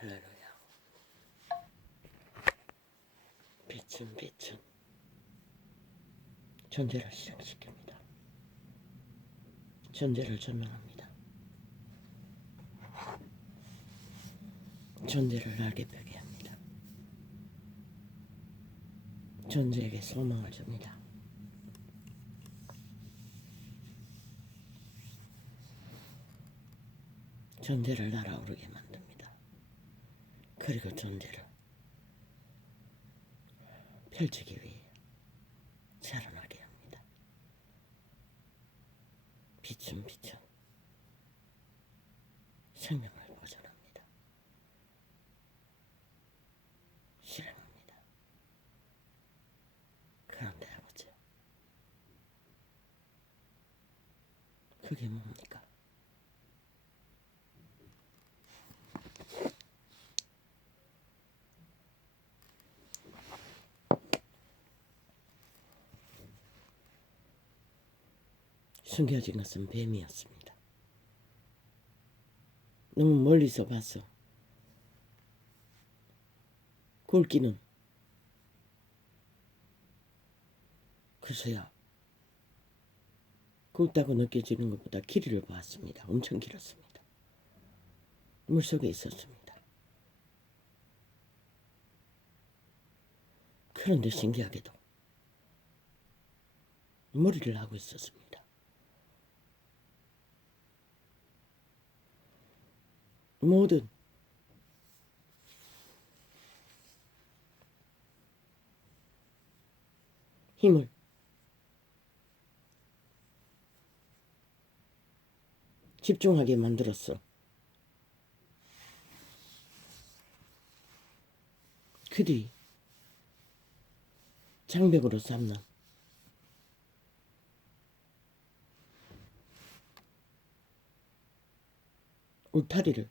할렐루야. 빛은 존재를 실현시킵니다. 존재를 전망합니다. 존재를 알게 펴게 합니다. 존재에게 소망을 줍니다. 존재를 날아오르게 만듭니다. 그리고 존재를 펼치기 위해 자라나게 합니다. 빛은 생명을 보존합니다. 실행합니다. 그런데 아버지, 그게 뭡니까? 숨겨진 것은 뱀이었습니다. 너무 멀리서 봐서 굵기는 글쎄요, 굵다고 느껴지는 것보다 길이를 보았습니다. 엄청 길었습니다. 물속에 있었습니다. 그런데 신기하게도 머리를 하고 있었습니다. 모든 힘을 집중하게 만들었어. 그 뒤 장벽으로 삼는 울타리를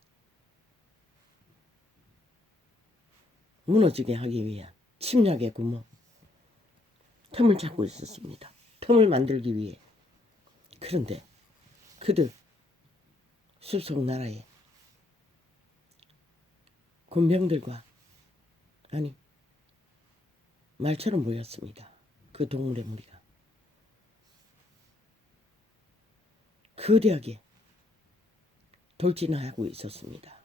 무너지게 하기 위한 침략의 구멍, 틈을 찾고 있었습니다. 틈을 만들기 위해. 그런데 그들 숲속 나라의 군병들과 아니 말처럼 보였습니다. 그 동물의 무리가 거대하게 돌진하고 있었습니다.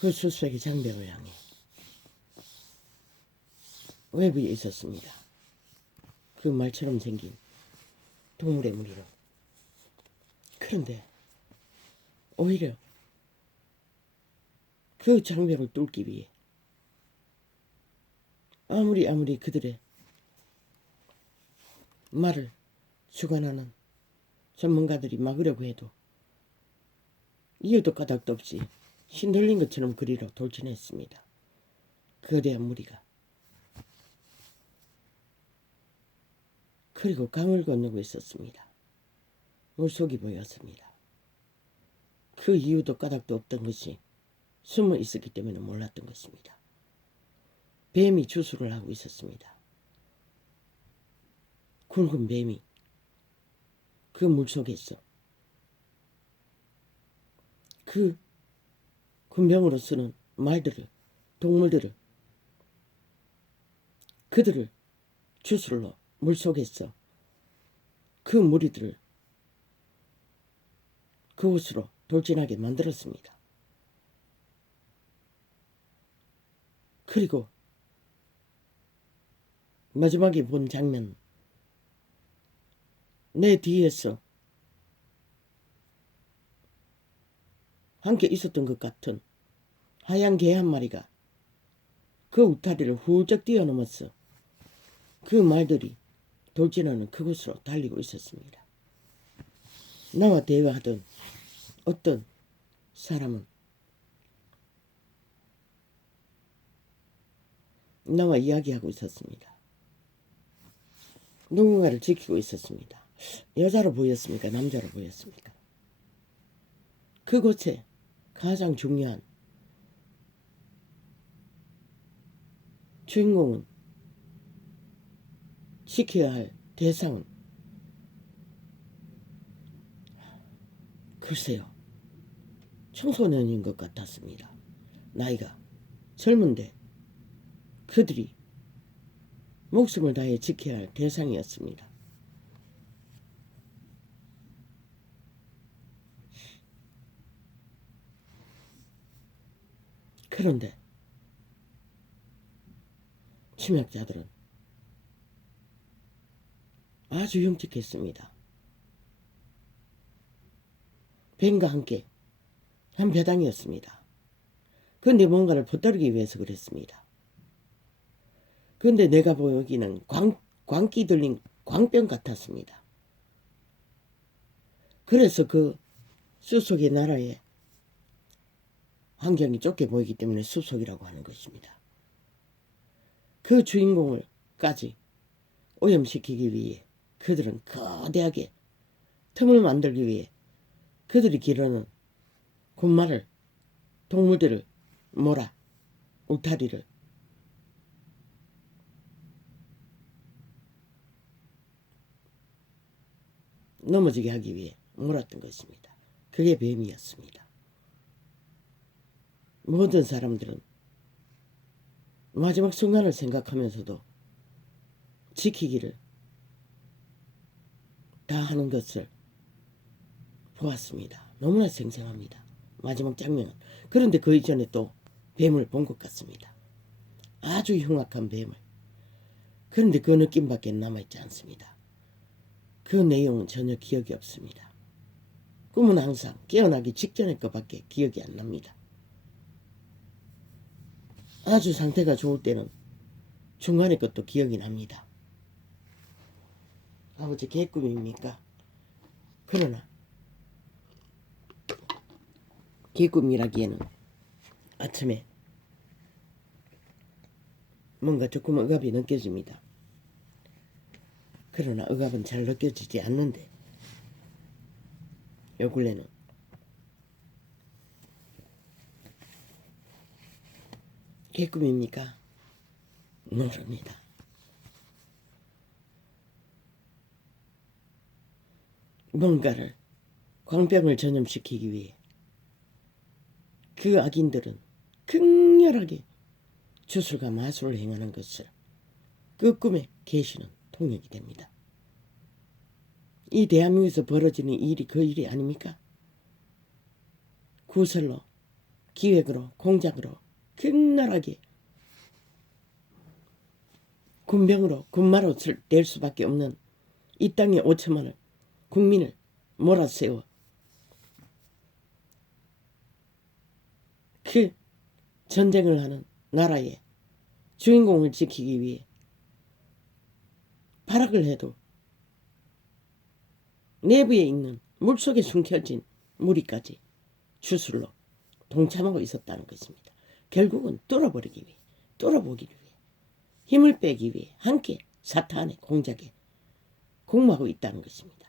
그 숲속의 장벽을 향해 외부에 있었습니다. 그 말처럼 생긴 동물의 무리로. 그런데 오히려 그 장벽을 뚫기 위해 아무리 그들의 말을 주관하는 전문가들이 막으려고 해도 이유도 까닭도 없이 신들린 것처럼 그리로 돌진했습니다. 거대한 무리가. 그리고 강을 건너고 있었습니다. 물속이 보였습니다. 그 이유도 까닭도 없던 것이 숨어 있었기 때문에 몰랐던 것입니다. 뱀이 주술을 하고 있었습니다. 굵은 뱀이 그 물속에서 그 군병으로 쓰는 말들을, 동물들을, 그들을 주술로 물속에서 그 무리들을 그곳으로 돌진하게 만들었습니다. 그리고 마지막에 본 장면, 내 뒤에서 함께 있었던 것 같은 하얀 개 한 마리가 그 울타리를 훌쩍 뛰어넘었어 그 말들이 돌진하는 그곳으로 달리고 있었습니다. 나와 대화하던 어떤 사람은 나와 이야기하고 있었습니다. 누군가를 지키고 있었습니다. 여자로 보였습니까? 남자로 보였습니까? 그곳에 가장 중요한 주인공은, 지켜야 할 대상은 글쎄요, 청소년인 것 같았습니다. 나이가 젊은데 그들이 목숨을 다해 지켜야 할 대상이었습니다. 그런데 침략자들은 아주 흉측했습니다. 뱀과 함께 한 배당이었습니다. 그런데 뭔가를 붙들기 위해서 그랬습니다. 그런데 내가 보기는 광기 들린 광병 같았습니다. 그래서 그 숲속의 나라에 환경이 좁게 보이기 때문에 숲속이라고 하는 것입니다. 그 주인공을까지 오염시키기 위해 그들은 거대하게 틈을 만들기 위해 그들이 기르는 군말을, 동물들을 몰아 울타리를 넘어지게 하기 위해 몰았던 것입니다. 그게 뱀이었습니다. 모든 사람들은 마지막 순간을 생각하면서도 지키기를 다 하는 것을 보았습니다. 너무나 생생합니다. 마지막 장면은. 그런데 그 이전에 또 뱀을 본 것 같습니다. 아주 흉악한 뱀을. 그런데 그 느낌밖에 남아있지 않습니다. 그 내용은 전혀 기억이 없습니다. 꿈은 항상 깨어나기 직전의 것밖에 기억이 안 납니다. 아주 상태가 좋을 때는 중간의 것도 기억이 납니다. 아버지 개꿈입니까? 그러나 개꿈이라기에는 아침에 뭔가 조금 억압이 느껴집니다. 그러나 억압은 잘 느껴지지 않는데 요 근래는 개꿈입니까? 모릅니다. 뭔가를 광병을 전염시키기 위해 그 악인들은 극렬하게 주술과 마술을 행하는 것을 그 꿈에 계시는 통역이 됩니다. 이 대한민국에서 벌어지는 일이 그 일이 아닙니까? 구설로, 기획으로, 공작으로 극렬하게 군병으로 군마로 낼 수밖에 없는 이 땅의 5천만을 국민을 몰아세워 그 전쟁을 하는 나라의 주인공을 지키기 위해 발악을 해도 내부에 있는 물속에 숨겨진 무리까지 주술로 동참하고 있었다는 것입니다. 결국은 뚫어보기 위해 힘을 빼기 위해 함께 사탄의 공작에 공모하고 있다는 것입니다.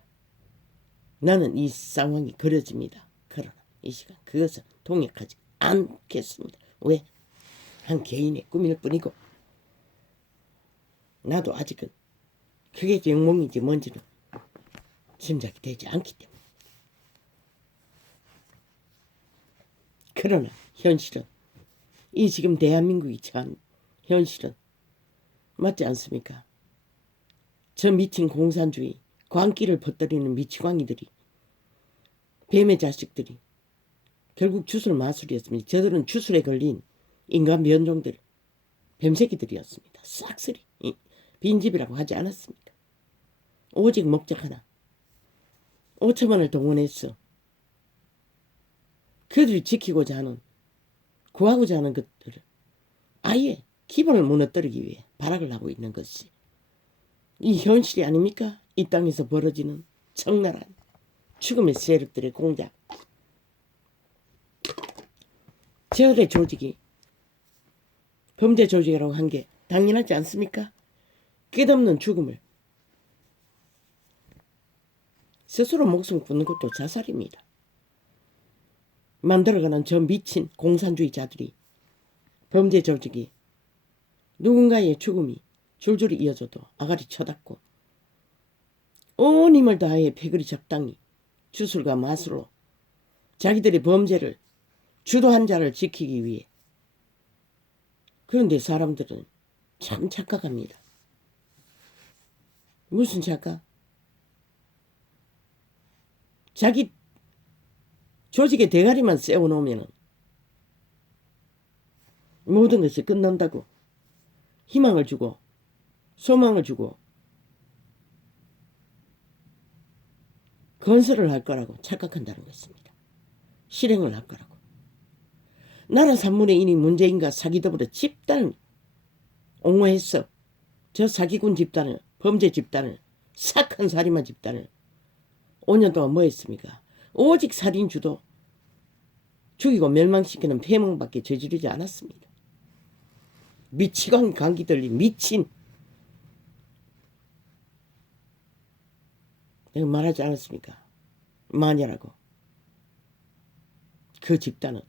나는 이 상황이 그려집니다. 그러나 이 시간 그것을 동역하지 않겠습니다. 왜? 한 개인의 꿈일 뿐이고 나도 아직은 그게 영몽인지 뭔지는 짐작이 되지 않기 때문에. 그러나 현실은 이 지금 대한민국이 처한 현실은 맞지 않습니까? 저 미친 공산주의 광기를 퍼뜨리는 미치광이들이 뱀의 자식들이 결국 주술 마술이었습니다. 저들은 주술에 걸린 인간 변종들 뱀새끼들이었습니다. 싹쓸이 빈집이라고 하지 않았습니까? 오직 목적 하나 5천만을 동원해서 그들이 지키고자 하는 구하고자 하는 것들을 아예 기본을 무너뜨리기 위해 발악을 하고 있는 것이 이 현실이 아닙니까? 이 땅에서 벌어지는 적나라한 죽음의 세력들의 공작. 저들의 조직이 범죄 조직이라고 한 게 당연하지 않습니까? 끝없는 죽음을 스스로 목숨 끊는 것도 자살입니다. 만들어가는 저 미친 공산주의자들이 범죄 조직이 누군가의 죽음이 줄줄이 이어져도 아가리 쳐닫고 온 힘을 다해 패거리 적당히 주술과 마술로 자기들의 범죄를 주도한 자를 지키기 위해 그런데 사람들은 참 착각합니다. 무슨 착각? 자기 조직의 대가리만 세워놓으면 모든 것이 끝난다고 희망을 주고 소망을 주고 건설을 할 거라고 착각한다는 것입니다. 실행을 할 거라고. 나라 3분의 1이 문재인과 사기더불어 집단을 옹호해서 저 사기꾼 집단을, 범죄 집단을, 사악한 살인마 집단을 5년 동안 뭐 했습니까? 오직 살인주도 죽이고 멸망시키는 폐망밖에 저지르지 않았습니다. 미치광 감기 들린 미친, 내가 말하지 않았습니까? 마녀라고. 그 집단은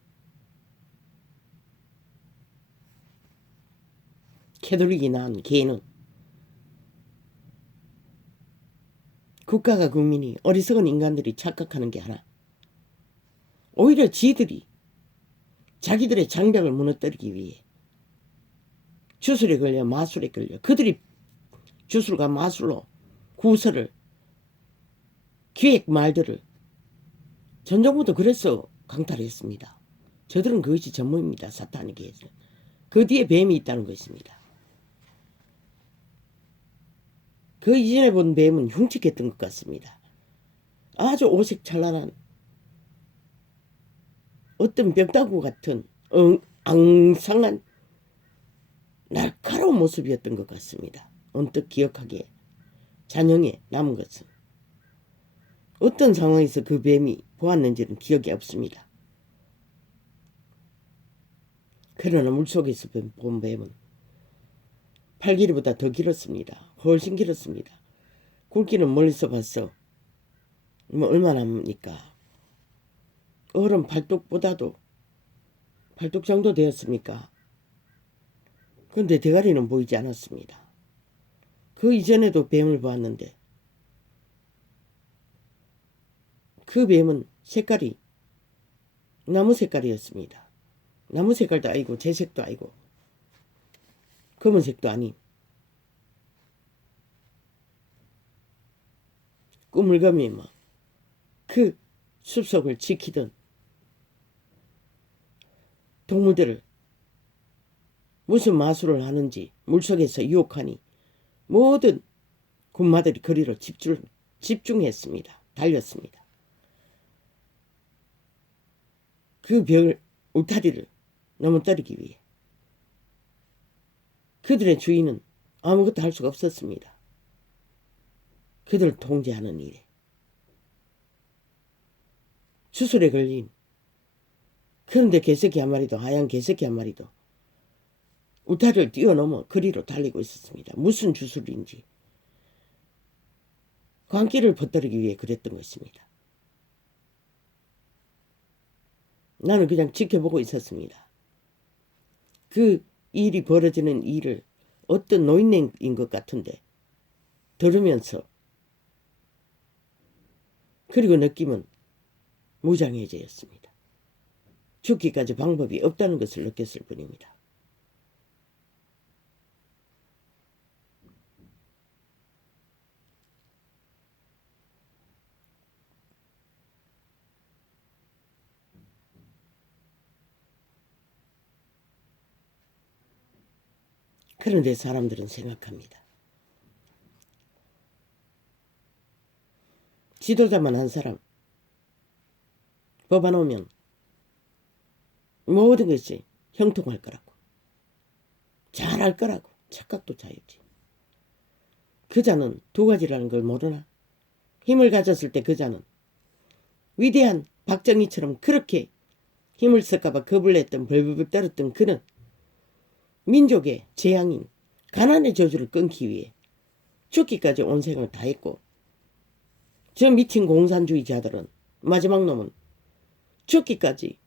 캐톨릭이 낳은 개는 국가가 국민이 어리석은 인간들이 착각하는 게 하나. 오히려 지들이 자기들의 장벽을 무너뜨리기 위해 주술에 걸려 마술에 걸려 그들이 주술과 마술로 구설을 기획 말들을 전정부도 그래서 강탈했습니다. 저들은 그것이 전무입니다. 사탄에게서. 그 뒤에 뱀이 있다는 것입니다. 그 이전에 본 뱀은 흉측했던 것 같습니다. 아주 오색찬란한 어떤 벽다구 같은 앙상한 날카로운 모습이었던 것 같습니다. 언뜻 기억하기에 잔영에 남은 것은 어떤 상황에서 그 뱀이 보았는지는 기억이 없습니다. 그러나 물속에서 본 뱀은 팔길이보다 더 길었습니다. 훨씬 길었습니다. 굵기는 멀리서 봤어. 뭐 얼마나 합니까? 어른 팔뚝보다도 팔뚝 정도 되었습니까? 그런데 대가리는 보이지 않았습니다. 그 이전에도 뱀을 보았는데 그 뱀은 색깔이 나무 색깔이었습니다. 나무 색깔도 아니고 재색도 아니고 검은색도 아닌 꾸물감이 막 그 숲속을 지키던 동물들을 무슨 마술을 하는지 물속에서 유혹하니 모든 군마들이 거리로 집중했습니다. 달렸습니다. 그 벽을 울타리를 넘어뜨리기 위해 그들의 주인은 아무것도 할 수가 없었습니다. 그들을 통제하는 일에 주술에 걸린 그런데 개새끼 한 마리도 하얀 개새끼 한 마리도 울타리를 뛰어넘어 거리로 달리고 있었습니다. 무슨 주술인지 광기를 퍼뜨리기 위해 그랬던 것입니다. 나는 그냥 지켜보고 있었습니다. 그 일이 벌어지는 일을 어떤 노인네인 것 같은데 들으면서 그리고 느낌은 무장해제였습니다. 죽기까지 방법이 없다는 것을 느꼈을 뿐입니다. 그런데 사람들은 생각합니다. 지도자만 한 사람 뽑아놓으면 모든 것이 형통할 거라고, 잘할 거라고. 착각도 자유지. 그 자는 두 가지라는 걸 모르나? 힘을 가졌을 때 그 자는 위대한 박정희처럼 그렇게 힘을 쓸까봐 겁을 냈던 벌벌 떨었던 그는 민족의 재앙인 가난의 저주를 끊기 위해 죽기까지 온 생을 다했고, 저 미친 공산주의자들은 마지막 놈은 죽기까지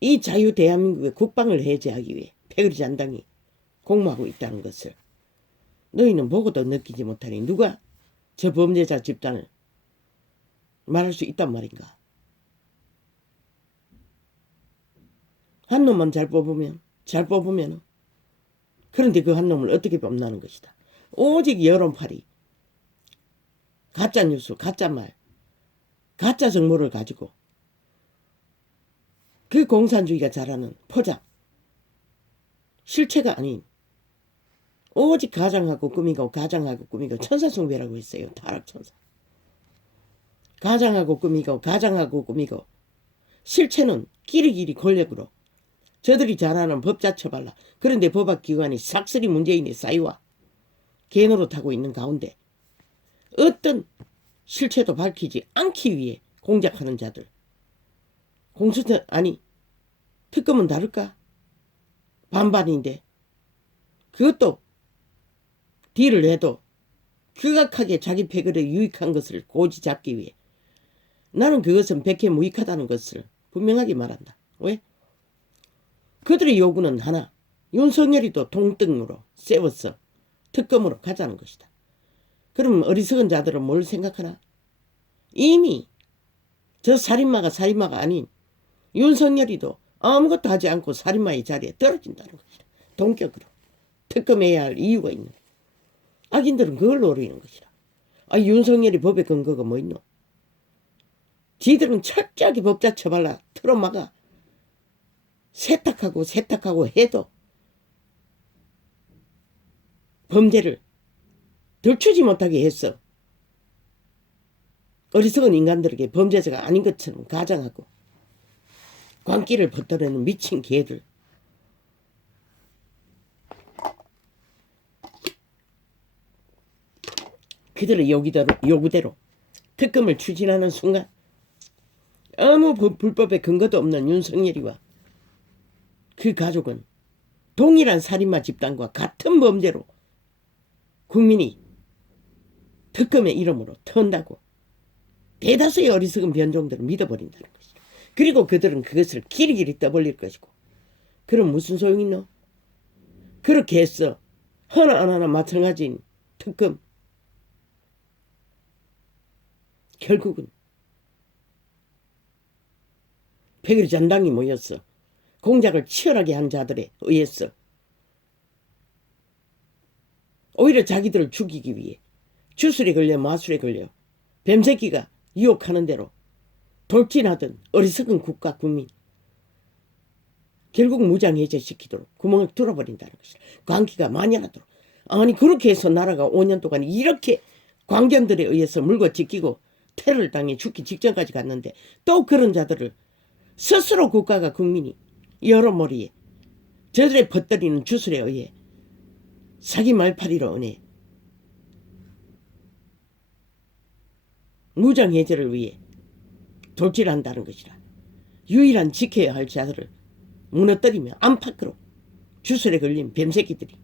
이 자유 대한민국의 국방을 해제하기 위해 패거리 잔당이 공모하고 있다는 것을 너희는 보고도 느끼지 못하니 누가 저 범죄자 집단을 말할 수 있단 말인가? 한 놈만 잘 뽑으면 그런데 그 한 놈을 어떻게 범나는 것이다. 오직 여론팔이, 가짜뉴스, 가짜말, 가짜 정보를 가지고 그 공산주의가 잘하는 포장, 실체가 아닌 오직 가장하고 꾸미고 가장하고 꾸미고 천사숭배라고 했어요. 타락천사. 가장하고 꾸미고 가장하고 꾸미고 실체는 끼리끼리 권력으로 저들이 잘하는 법자처발라. 그런데 법학기관이 싹쓸이 문재인의 싸이와 개노릇하고 있는 가운데 어떤 실체도 밝히지 않기 위해 공작하는 자들. 공수처 아니 특검은 다를까? 반반인데 그것도 딜을 해도 극악하게 자기 패거리에 유익한 것을 고지 잡기 위해 나는 그것은 백해 무익하다는 것을 분명하게 말한다. 왜? 그들의 요구는 하나. 윤석열이도 동등으로 세워서 특검으로 가자는 것이다. 그럼 어리석은 자들은 뭘 생각하나? 이미 저 살인마가 아닌 윤석열이도 아무것도 하지 않고 살인마의 자리에 떨어진다는 것이다. 동격으로. 특검해야 할 이유가 있는. 악인들은 그걸 노리는 것이다. 윤석열이 법의 근거가 뭐 있노? 지들은 철저하게 법자 처발라 틀어막아 세탁하고 해도 범죄를 들추지 못하게 했어. 어리석은 인간들에게 범죄자가 아닌 것처럼 가장하고 광기를 벗어내는 미친 개들. 그들의 요구대로 특검을 추진하는 순간 아무 불법의 근거도 없는 윤석열이와 그 가족은 동일한 살인마 집단과 같은 범죄로 국민이 특검의 이름으로 턴다고 대다수의 어리석은 변종들을 믿어버린다는 것이죠. 그리고 그들은 그것을 길이길이 떠벌릴 것이고 그럼 무슨 소용이 있노? 그렇게 했어. 하나하나 마찬가지인 특검. 결국은 백일 잔당이 모였어. 공작을 치열하게 한 자들에 의해서 오히려 자기들을 죽이기 위해 주술에 걸려 마술에 걸려 뱀새끼가 유혹하는 대로 돌진하던 어리석은 국가 국민 결국 무장해제시키도록 구멍을 뚫어버린다는 것이다. 광기가 만연하도록. 아니 그렇게 해서 나라가 5년 동안 이렇게 광견들에 의해서 물고 찢기고 테러를 당해 죽기 직전까지 갔는데 또 그런 자들을 스스로 국가가 국민이 여러머리에 저들의 퍼뜨리는 주술에 의해 사기 말파리로 은혜 무장해제를 위해 돌진한다는 것이라. 유일한 지켜야 할 자들을 무너뜨리며 안팎으로 주술에 걸린 뱀새끼들이.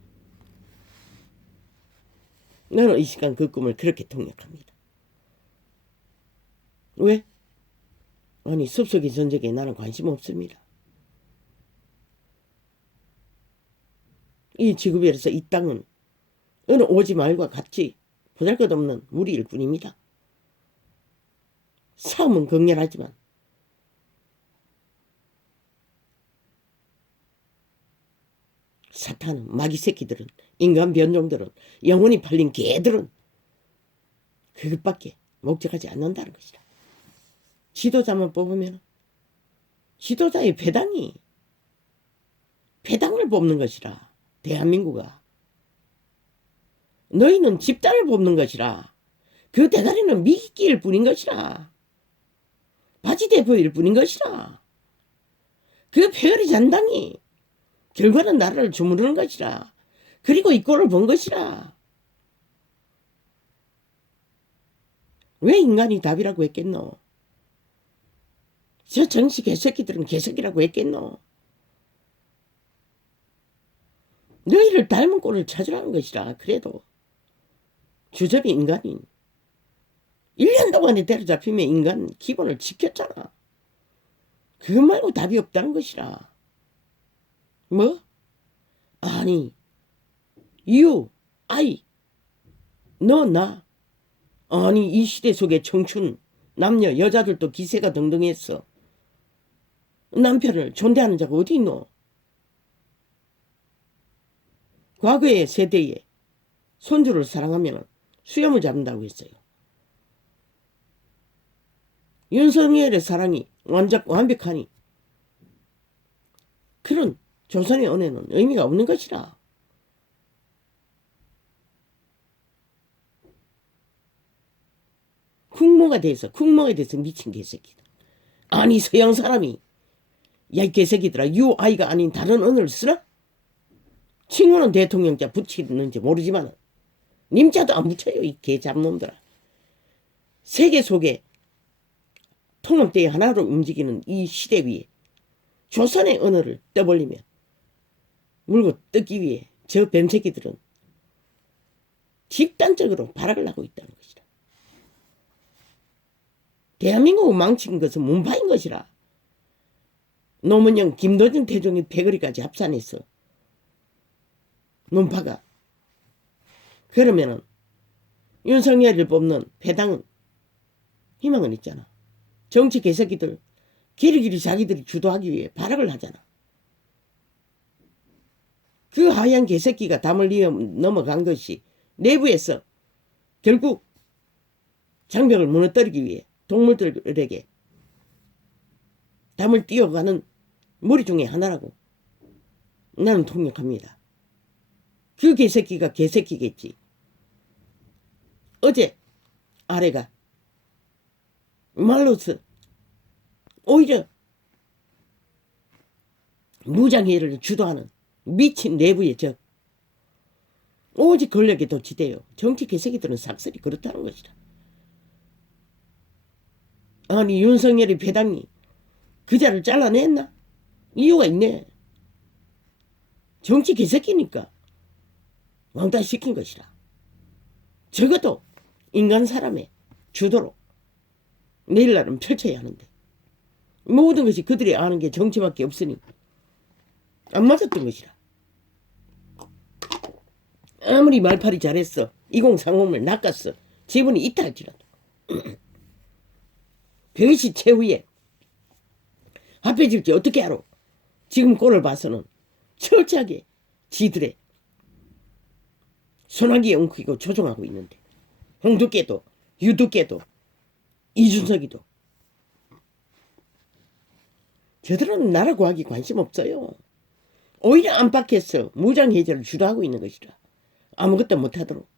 나는 이 시간 그 꿈을 그렇게 통역합니다. 왜? 아니 숲속의 전쟁에 나는 관심 없습니다. 이 지구별에서 이 땅은 어느 오지 말과 같이 보잘것없는 무리일 뿐입니다. 싸움은 격렬하지만 사탄은 마귀 새끼들은 인간 변종들은 영혼이 팔린 개들은 그것밖에 목적하지 않는다는 것이라. 지도자만 뽑으면 지도자의 배당을 뽑는 것이라. 대한민국아 너희는 집단을 뽑는 것이라. 그 대가리는 미끼일 뿐인 것이라. 바지 대포일 뿐인 것이라. 그 폐허리 잔당이 결과는 나라를 주무르는 것이라. 그리고 이 꼴을 본 것이라. 왜 인간이 답이라고 했겠노? 저 정치 개새끼들은 개새끼라고 했겠노? 너희를 닮은 꼴을 찾으라는 것이라. 그래도 주접이 인간인 1년 동안에 때려잡히면 인간 기본을 지켰잖아. 그것 말고 답이 없다는 것이라. 뭐? 아니 you, I, 너, 나. 아니 이 시대 속의 청춘 남녀 여자들도 기세가 등등했어. 남편을 존대하는 자가 어디 있노? 과거의 세대에 손주를 사랑하면 수염을 잡는다고 했어요. 윤석열의 사랑이 완벽하니 그런 조선의 은혜는 의미가 없는 것이라. 국모에 대해서 미친 개새끼다. 아니 서양 사람이 야 이 개새끼들아 유아이가 아닌 다른 언어를 쓰나? 친구는 대통령자 붙이는지 모르지만 님자도 안 붙여요. 이 개잡놈들아. 세계 속에 통합대의 하나로 움직이는 이 시대 위에 조선의 언어를 떠벌리며 물고 뜯기 위해 저 뱀새끼들은 집단적으로 발악을 하고 있다는 것이다. 대한민국을 망친 것은 문파인 것이라. 노무현, 김도준, 태종이 패거리까지 합산해서 문파가. 그러면은 윤석열을 뽑는 배당은 희망은 있잖아. 정치 개새끼들 길이길이 자기들이 주도하기 위해 발악을 하잖아. 그 하얀 개새끼가 담을 넘어간 것이 내부에서 결국 장벽을 무너뜨리기 위해 동물들에게 담을 띄워가는 머리 중에 하나라고 나는 통역합니다. 그 개새끼가 개새끼겠지. 어제 아래가 말로서 오히려 무장해를 주도하는 미친 내부의 적. 오직 권력에 도취돼요. 정치 개새끼들은 삭슬이 그렇다는 것이다. 아니 윤석열이 배당이 그자를 잘라냈나? 이유가 있네. 정치 개새끼니까 왕따시킨 것이라. 적어도 인간 사람의 주도로 내일날은 펼쳐야 하는데 모든 것이 그들이 아는 게 정치밖에 없으니 안 맞았던 것이라. 아무리 말팔이 잘했어. 2030을 낚았어. 지분이 이탈할지라도 병시 최후에 합해질지 어떻게 알아. 지금 꼴을 봐서는 철저하게 지들의 소나기에 엉키고 조종하고 있는데 홍두깨도 유두깨도 이준석이도 저들은 나라 구하기 관심 없어요. 오히려 안팎에서 무장해제를 주도하고 있는 것이라. 아무것도 못하도록.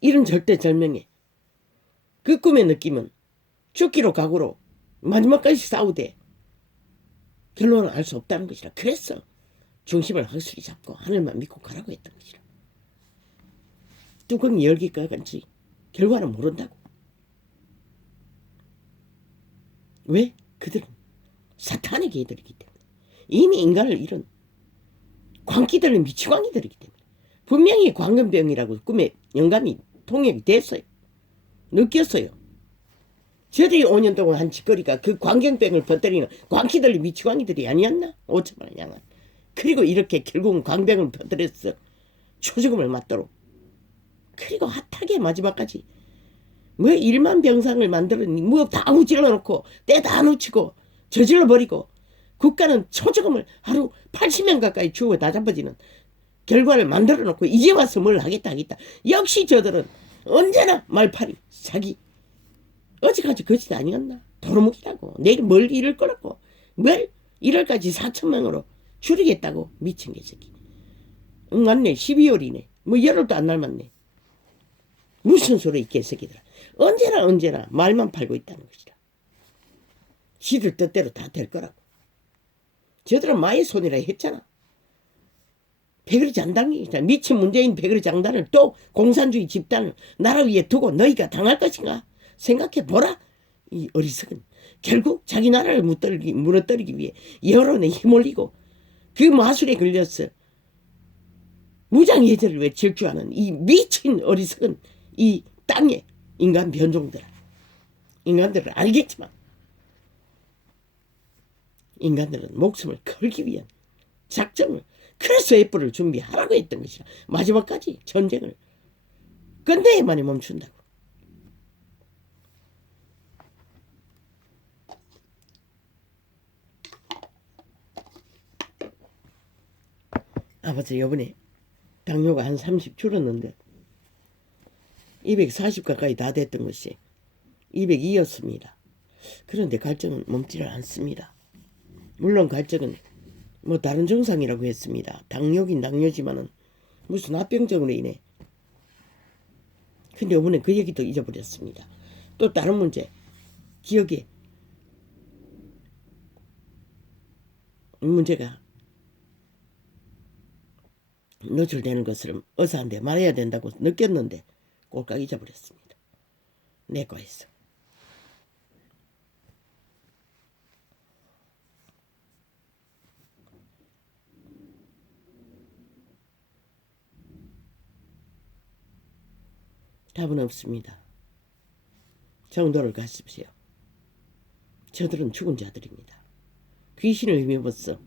이런 절대절명에 그 꿈의 느낌은 죽기로 각오로 마지막까지 싸우되 결론을 알 수 없다는 것이라. 그래서 중심을 확실히 잡고 하늘만 믿고 가라고 했던 것이라. 뚜껑이 열기까지 결과는 모른다고. 왜? 그들은 사탄의 개들이기 때문에. 이미 인간을 잃은 광기들은 미치광이들이기 때문에. 분명히 광견병이라고 꿈에 영감이 통역이 됐어요. 느꼈어요. 저들이 5년 동안 한 짓거리가 그 광견병을 퍼뜨리는 광기들이 미치광이들이 아니었나? 5천만 원 양은. 그리고 이렇게 결국은 광병을 퍼뜨렸어. 초죽음을 맞도록. 그리고 핫하게 마지막까지 뭐 1만 병상을 만들었니 뭐 다 무질러 놓고 때 다 놓치고 저질러 버리고 국가는 초죽음을 하루 80명 가까이 죽어 다 잡아지는 결과를 만들어 놓고 이제 와서 뭘 하겠다. 역시 저들은 언제나 말팔이 사기. 어제까지 거짓 아니었나? 도루묵이라고. 내일 뭘 잃을 거라고. 뭘 1월까지 4천명으로 줄이겠다고. 미친 개새끼. 맞네. 12월이네. 뭐 열흘도 안 남았네. 무슨 소리 이 개새끼들아. 언제나 말만 팔고 있다는 것이다. 지들 뜻대로 다 될 거라고. 저들은 마의 손이라 했잖아. 백그리 장단이 미친 문재인 백그리 장단을 또 공산주의 집단을 나라 위에 두고 너희가 당할 것인가? 생각해보라. 이 어리석은 결국 자기 나라를 무너뜨리기 위해 여론에 힘올리고 그 마술에 걸렸어. 무장해제를 왜 질주하는 이 미친 어리석은 이 땅의 인간 변종들아. 인간들은 알겠지만 인간들은 목숨을 걸기 위한 작정을 그래서 F를 준비하라고 했던 것이라. 마지막까지 전쟁을 근대에만이 멈춘다고. 아버지 요번에 당뇨가 한 30 줄었는데 240 가까이 다 됐던 것이 202였습니다. 그런데 갈증은 멈지를 않습니다. 물론 갈증은 뭐 다른 증상이라고 했습니다. 당뇨긴 당뇨지만은 무슨 합병증으로 인해. 근데 이번에 그 얘기도 잊어버렸습니다. 또 다른 문제, 기억에 문제가 노출되는 것을 의사한테 말해야 된다고 느꼈는데 꼴깍 잊어버렸습니다. 내과에서. 답은 없습니다. 정도를 가십시오. 저들은 죽은 자들입니다. 귀신을 힘입어서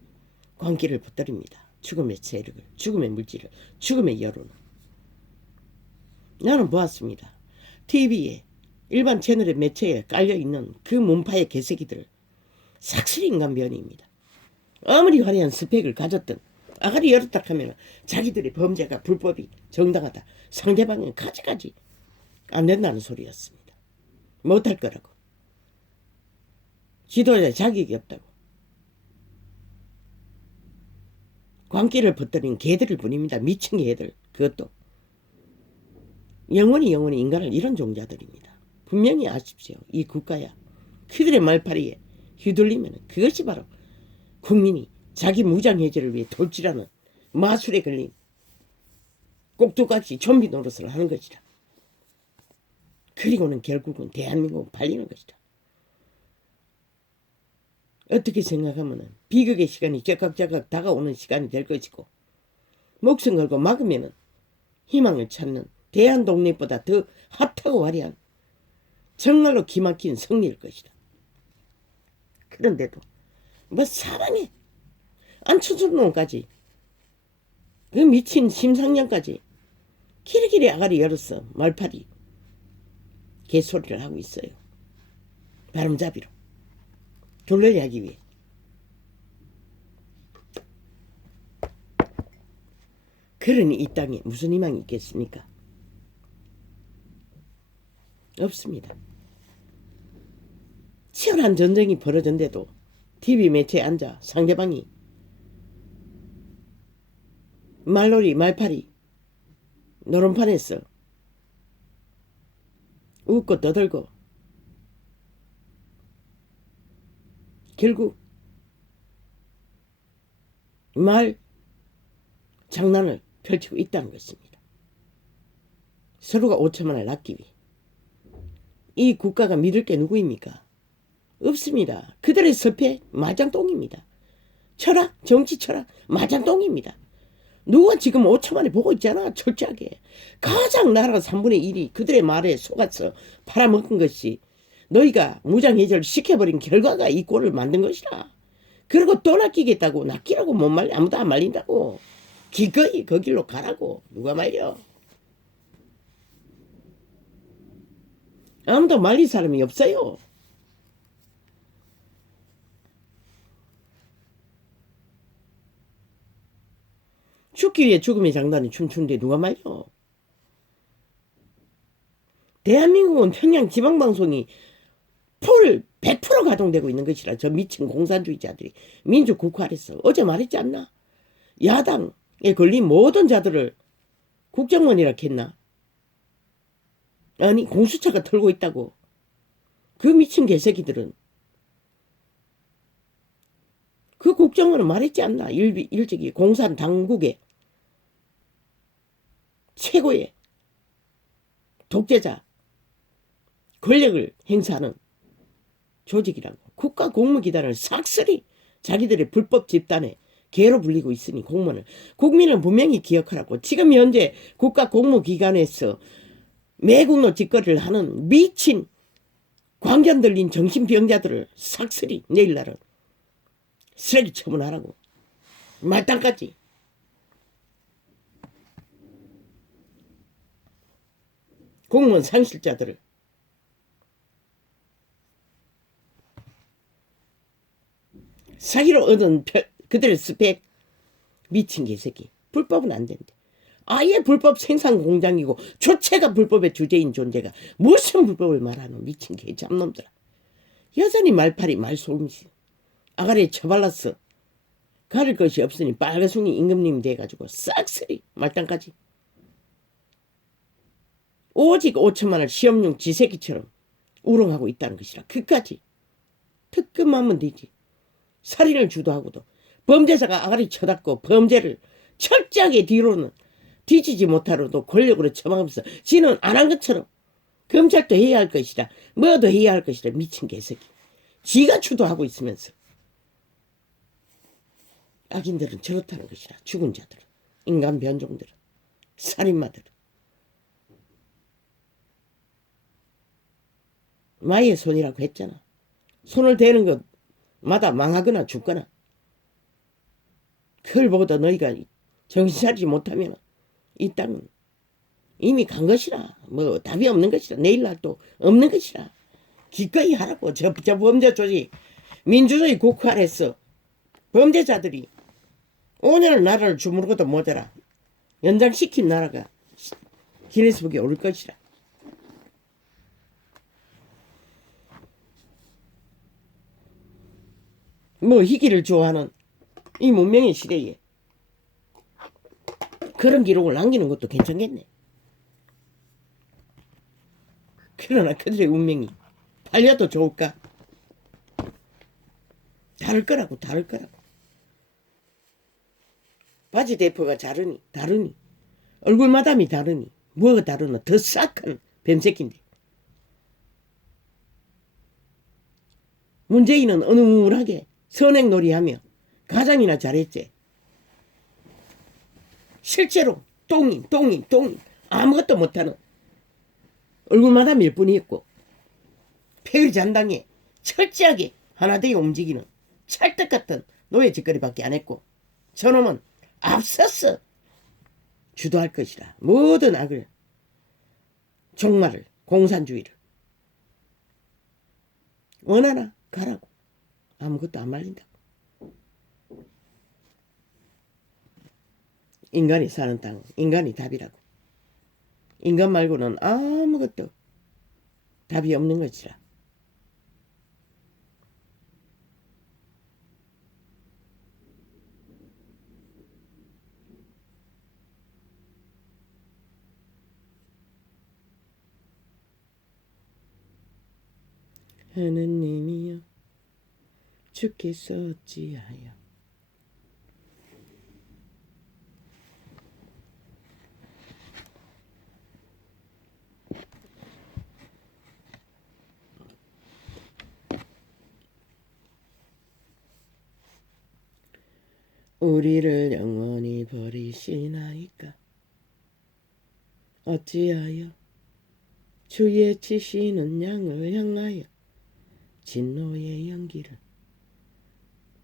광기를 퍼뜨립니다. 죽음의 세력을, 죽음의 물질을, 죽음의 여론을. 나는 보았습니다. TV에 일반 채널의 매체에 깔려있는 그 문파의 개새끼들을 삭슬이 인간변이입니다. 아무리 화려한 스펙을 가졌든 아가리 열었다 하면 자기들의 범죄가 불법이 정당하다. 상대방은 가지가지 안 된다는 소리였습니다. 못할 거라고. 지도자의 자격이 없다고. 광기를 퍼뜨린 개들을 뿐입니다. 미친 개들. 그것도 영원히 인간을 잃은 종자들입니다. 분명히 아십시오. 이 국가야 그들의 말파리에 휘둘리면 그것이 바로 국민이 자기 무장해제를 위해 돌진하는 마술에 걸린 꼭두각시 좀비 노릇을 하는 것이다. 그리고는 결국은 대한민국은 팔리는 것이다. 어떻게 생각하면 비극의 시간이 째깍째깍 다가오는 시간이 될 것이고 목숨 걸고 막으면 희망을 찾는 대한독립보다 더 핫하고 화려한 정말로 기막힌 승리일 것이다. 그런데도 뭐 사방에 안춘수놈까지 그 미친 심상년까지 키리키리 아가리 열었어. 말파리 개소리를 하고 있어요. 바람잡이로 둘러리 하기 위해. 그러니 이 땅에 무슨 희망이 있겠습니까? 없습니다. 치열한 전쟁이 벌어졌는데도 TV 매체에 앉아 상대방이 말놀이 말파리 노름판에서 웃고 떠들고 결국 말 장난을 펼치고 있다는 것입니다. 서로가 5천만 원을 낚기 위해. 이 국가가 믿을 게 누구입니까? 없습니다. 그들의 섭외 마장똥입니다. 철학, 정치 철학 마장똥입니다. 누가 지금 5천만에 보고 있잖아. 철저하게. 가장 나라가 3분의 1이 그들의 말에 속아서 팔아먹은 것이 너희가 무장해제를 시켜버린 결과가 이 꼴을 만든 것이라. 그리고 또 낚이겠다고. 낚이라고 못 말려. 아무도 안 말린다고. 기꺼이 그 길로 가라고. 누가 말려. 아무도 말릴 사람이 없어요. 죽기 위해 죽음의 장단이 춤추는데 누가 말려. 대한민국은 평양 지방방송이 풀 100% 가동되고 있는 것이라. 저 미친 공산주의자들이 민주 국화했어. 어제 말했지 않나? 야당에 걸린 모든 자들을 국정원이라 했나? 아니 공수처가 털고 있다고. 그 미친 개새끼들은 그 국정원은 말했지 않나? 일찍이 공산 당국의 최고의 독재자 권력을 행사하는 조직이라고. 국가 공무기관을 싹쓸이 자기들의 불법 집단에 개로 불리고 있으니 공무원을. 국민은 분명히 기억하라고. 지금 현재 국가 공무기관에서 매국노 짓거리를 하는 미친 광견 들린 정신병자들을 싹쓸이 내일날은 쓰레기 처분하라고. 말단까지. 공무원 상실자들을. 사기로 얻은 그들의 스펙 미친 개새끼. 불법은 안 된대. 아예 불법 생산 공장이고 주체가 불법의 주제인 존재가 무슨 불법을 말하노. 미친 개잡놈들아. 여전히 말팔이 말솜씨. 아가리에 처발랐어. 가릴 것이 없으니 빨가숭이 임금님이 돼가지고 싹쓸이 말단까지. 오직 5천만을 시험용 지새끼처럼 우롱하고 있다는 것이라. 그까지 특급하면 되지. 살인을 주도하고도 범죄자가 아가리 쳐닫고 범죄를 철저하게 뒤로는 뒤지지 못하러도 권력으로 처방하면서 지는 안 한 것처럼 검찰도 해야 할 것이라 뭐도 해야 할 것이라. 미친 개새끼. 지가 주도하고 있으면서. 악인들은 저렇다는 것이라. 죽은 자들은, 인간 변종들은, 살인마들은. 마의 손이라고 했잖아. 손을 대는 것마다 망하거나 죽거나. 그걸 보고도 너희가 정신 차리지 못하면 이 땅은 이미 간 것이라. 뭐 답이 없는 것이라. 내일 날도 없는 것이라. 기꺼이 하라고. 저 범죄 조직 민주주의 국가 아래서 범죄자들이 5년을 나라를 주무르고도 모자라 연장시킨 나라가 기네스북에 오를 것이라. 뭐 희귀를 좋아하는 이 문명의 시대에 그런 기록을 남기는 것도 괜찮겠네. 그러나 그들의 운명이 팔려도 좋을까? 다를 거라고. 바지 대포가 다르니 얼굴 마담이 다르니 뭐가 다르나. 더 싹한 뱀새끼인데. 문재인은 어눌하게 선행놀이하며 가장이나 잘했지. 실제로 똥인 아무것도 못하는 얼굴 마담일 뿐이었고 폐율 잔당에 철저하게 하나되게 움직이는 찰떡같은 노예 짓거리밖에 안 했고 저놈은 앞서서 주도할 것이라. 모든 악을, 종말을, 공산주의를. 원하나 가라고. 아무것도 안 말린다. 인간이 사는 땅은 인간이 답이라고. 인간 말고는 아무것도 답이 없는 것이라. 하느님이여 주께서 어찌하여 우리를 영원히 버리시나이까. 어찌하여 주의 치시는 양을 향하여 진노의 연기를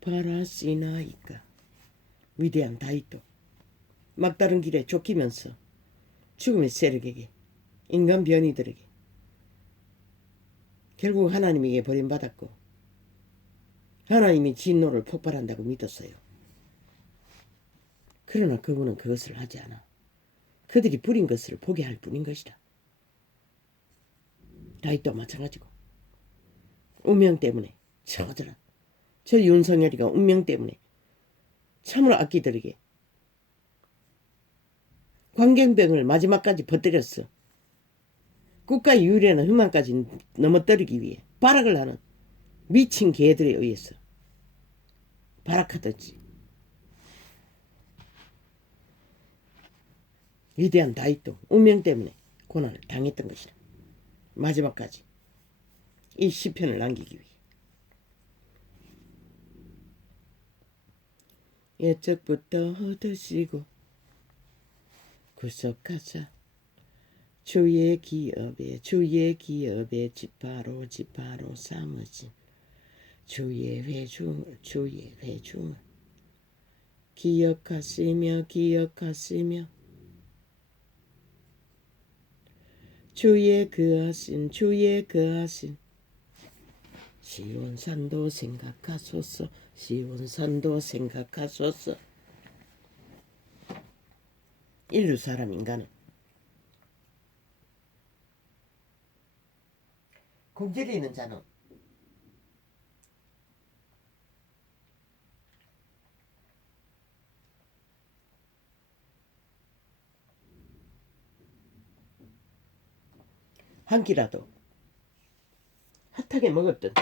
바라시나이까. 위대한 다윗도 막다른 길에 쫓기면서 죽음의 세력에게 인간 변이들에게 결국 하나님에게 버림받았고 하나님이 진노를 폭발한다고 믿었어요. 그러나 그분은 그것을 하지 않아. 그들이 부린 것을 보게 할 뿐인 것이다. 다윗도 마찬가지고 운명 때문에 저거더라. 저 윤석열이가 운명 때문에 참으로 악기들에게 광견병을 마지막까지 퍼뜨렸어. 국가의 유례나 흠망까지 넘어뜨리기 위해 발악을 하는 미친 개들에 의해서 발악하듯이 위대한 다윗도 운명 때문에 고난을 당했던 것이다. 마지막까지 이 시편을 남기기 위해. 옛적부터 드시고 구속하사 주의 기업에 지파로 삼으신 주의 회중을 기억하시며 주의 그하신 시온산도 생각하소서. 인류 사람 인간은. 굶주리는 자는 한 끼라도 핫하게 먹었던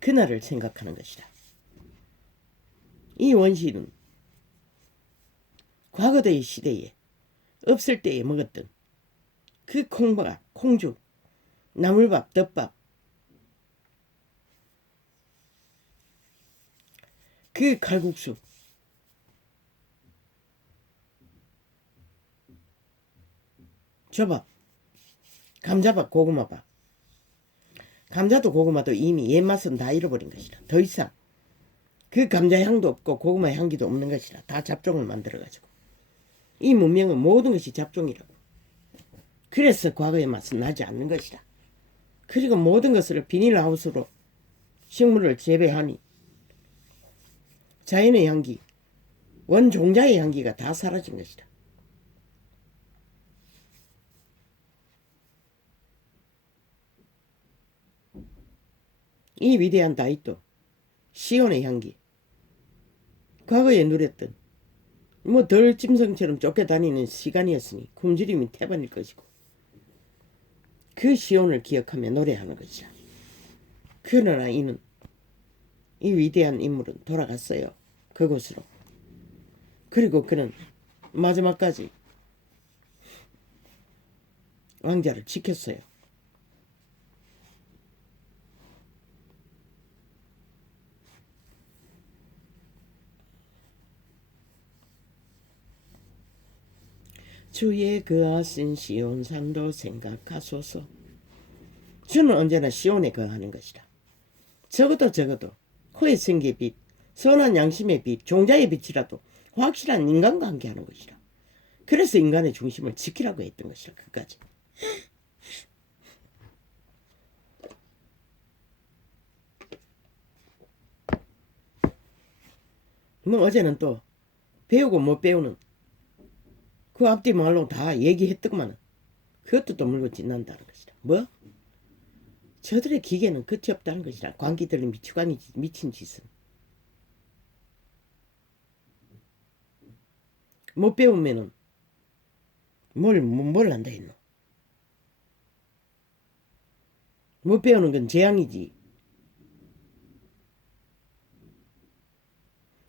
그날을 생각하는 것이다. 이 원시는 과거의 시대에 없을 때에 먹었던 그 콩밥, 콩죽, 나물밥, 덮밥, 그 칼국수, 저밥, 감자밥, 고구마밥. 감자도 고구마도 이미 옛 맛은 다 잃어버린 것이라. 더 이상 그 감자 향도 없고 고구마 향기도 없는 것이라. 다 잡종을 만들어가지고. 이 문명은 모든 것이 잡종이라고. 그래서 과거의 맛은 나지 않는 것이라. 그리고 모든 것을 비닐하우스로 식물을 재배하니 자연의 향기, 원종자의 향기가 다 사라진 것이다. 이 위대한 다이또 시온의 향기, 과거에 누렸던 덜 짐승처럼 쫓겨다니는 시간이었으니 굶주림이 태반일 것이고 그 시온을 기억하며 노래하는 것이라. 그러나 이는 이 위대한 인물은 돌아갔어요. 그곳으로. 그리고 그는 마지막까지 왕자를 지켰어요. 주의 거하신 시온산도 생각하소서. 주는 언제나 시온에 거하는 것이다. 적어도 코에 생기의 빛, 선한 양심의 빛, 종자의 빛이라도 확실한 인간과 함께하는 것이다. 그래서 인간의 중심을 지키라고 했던 것이다. 끝까지. 어제는 또 배우고 못 배우는 그 앞뒤 말로 다 얘기했더구만. 그것도 또 물고 짓는다는 것이다. 뭐? 저들의 기계는 끝이 없다는 것이라. 광기들의 미친 짓은. 못 배우면은 뭘 한다 했노? 못 배우는 건 재앙이지.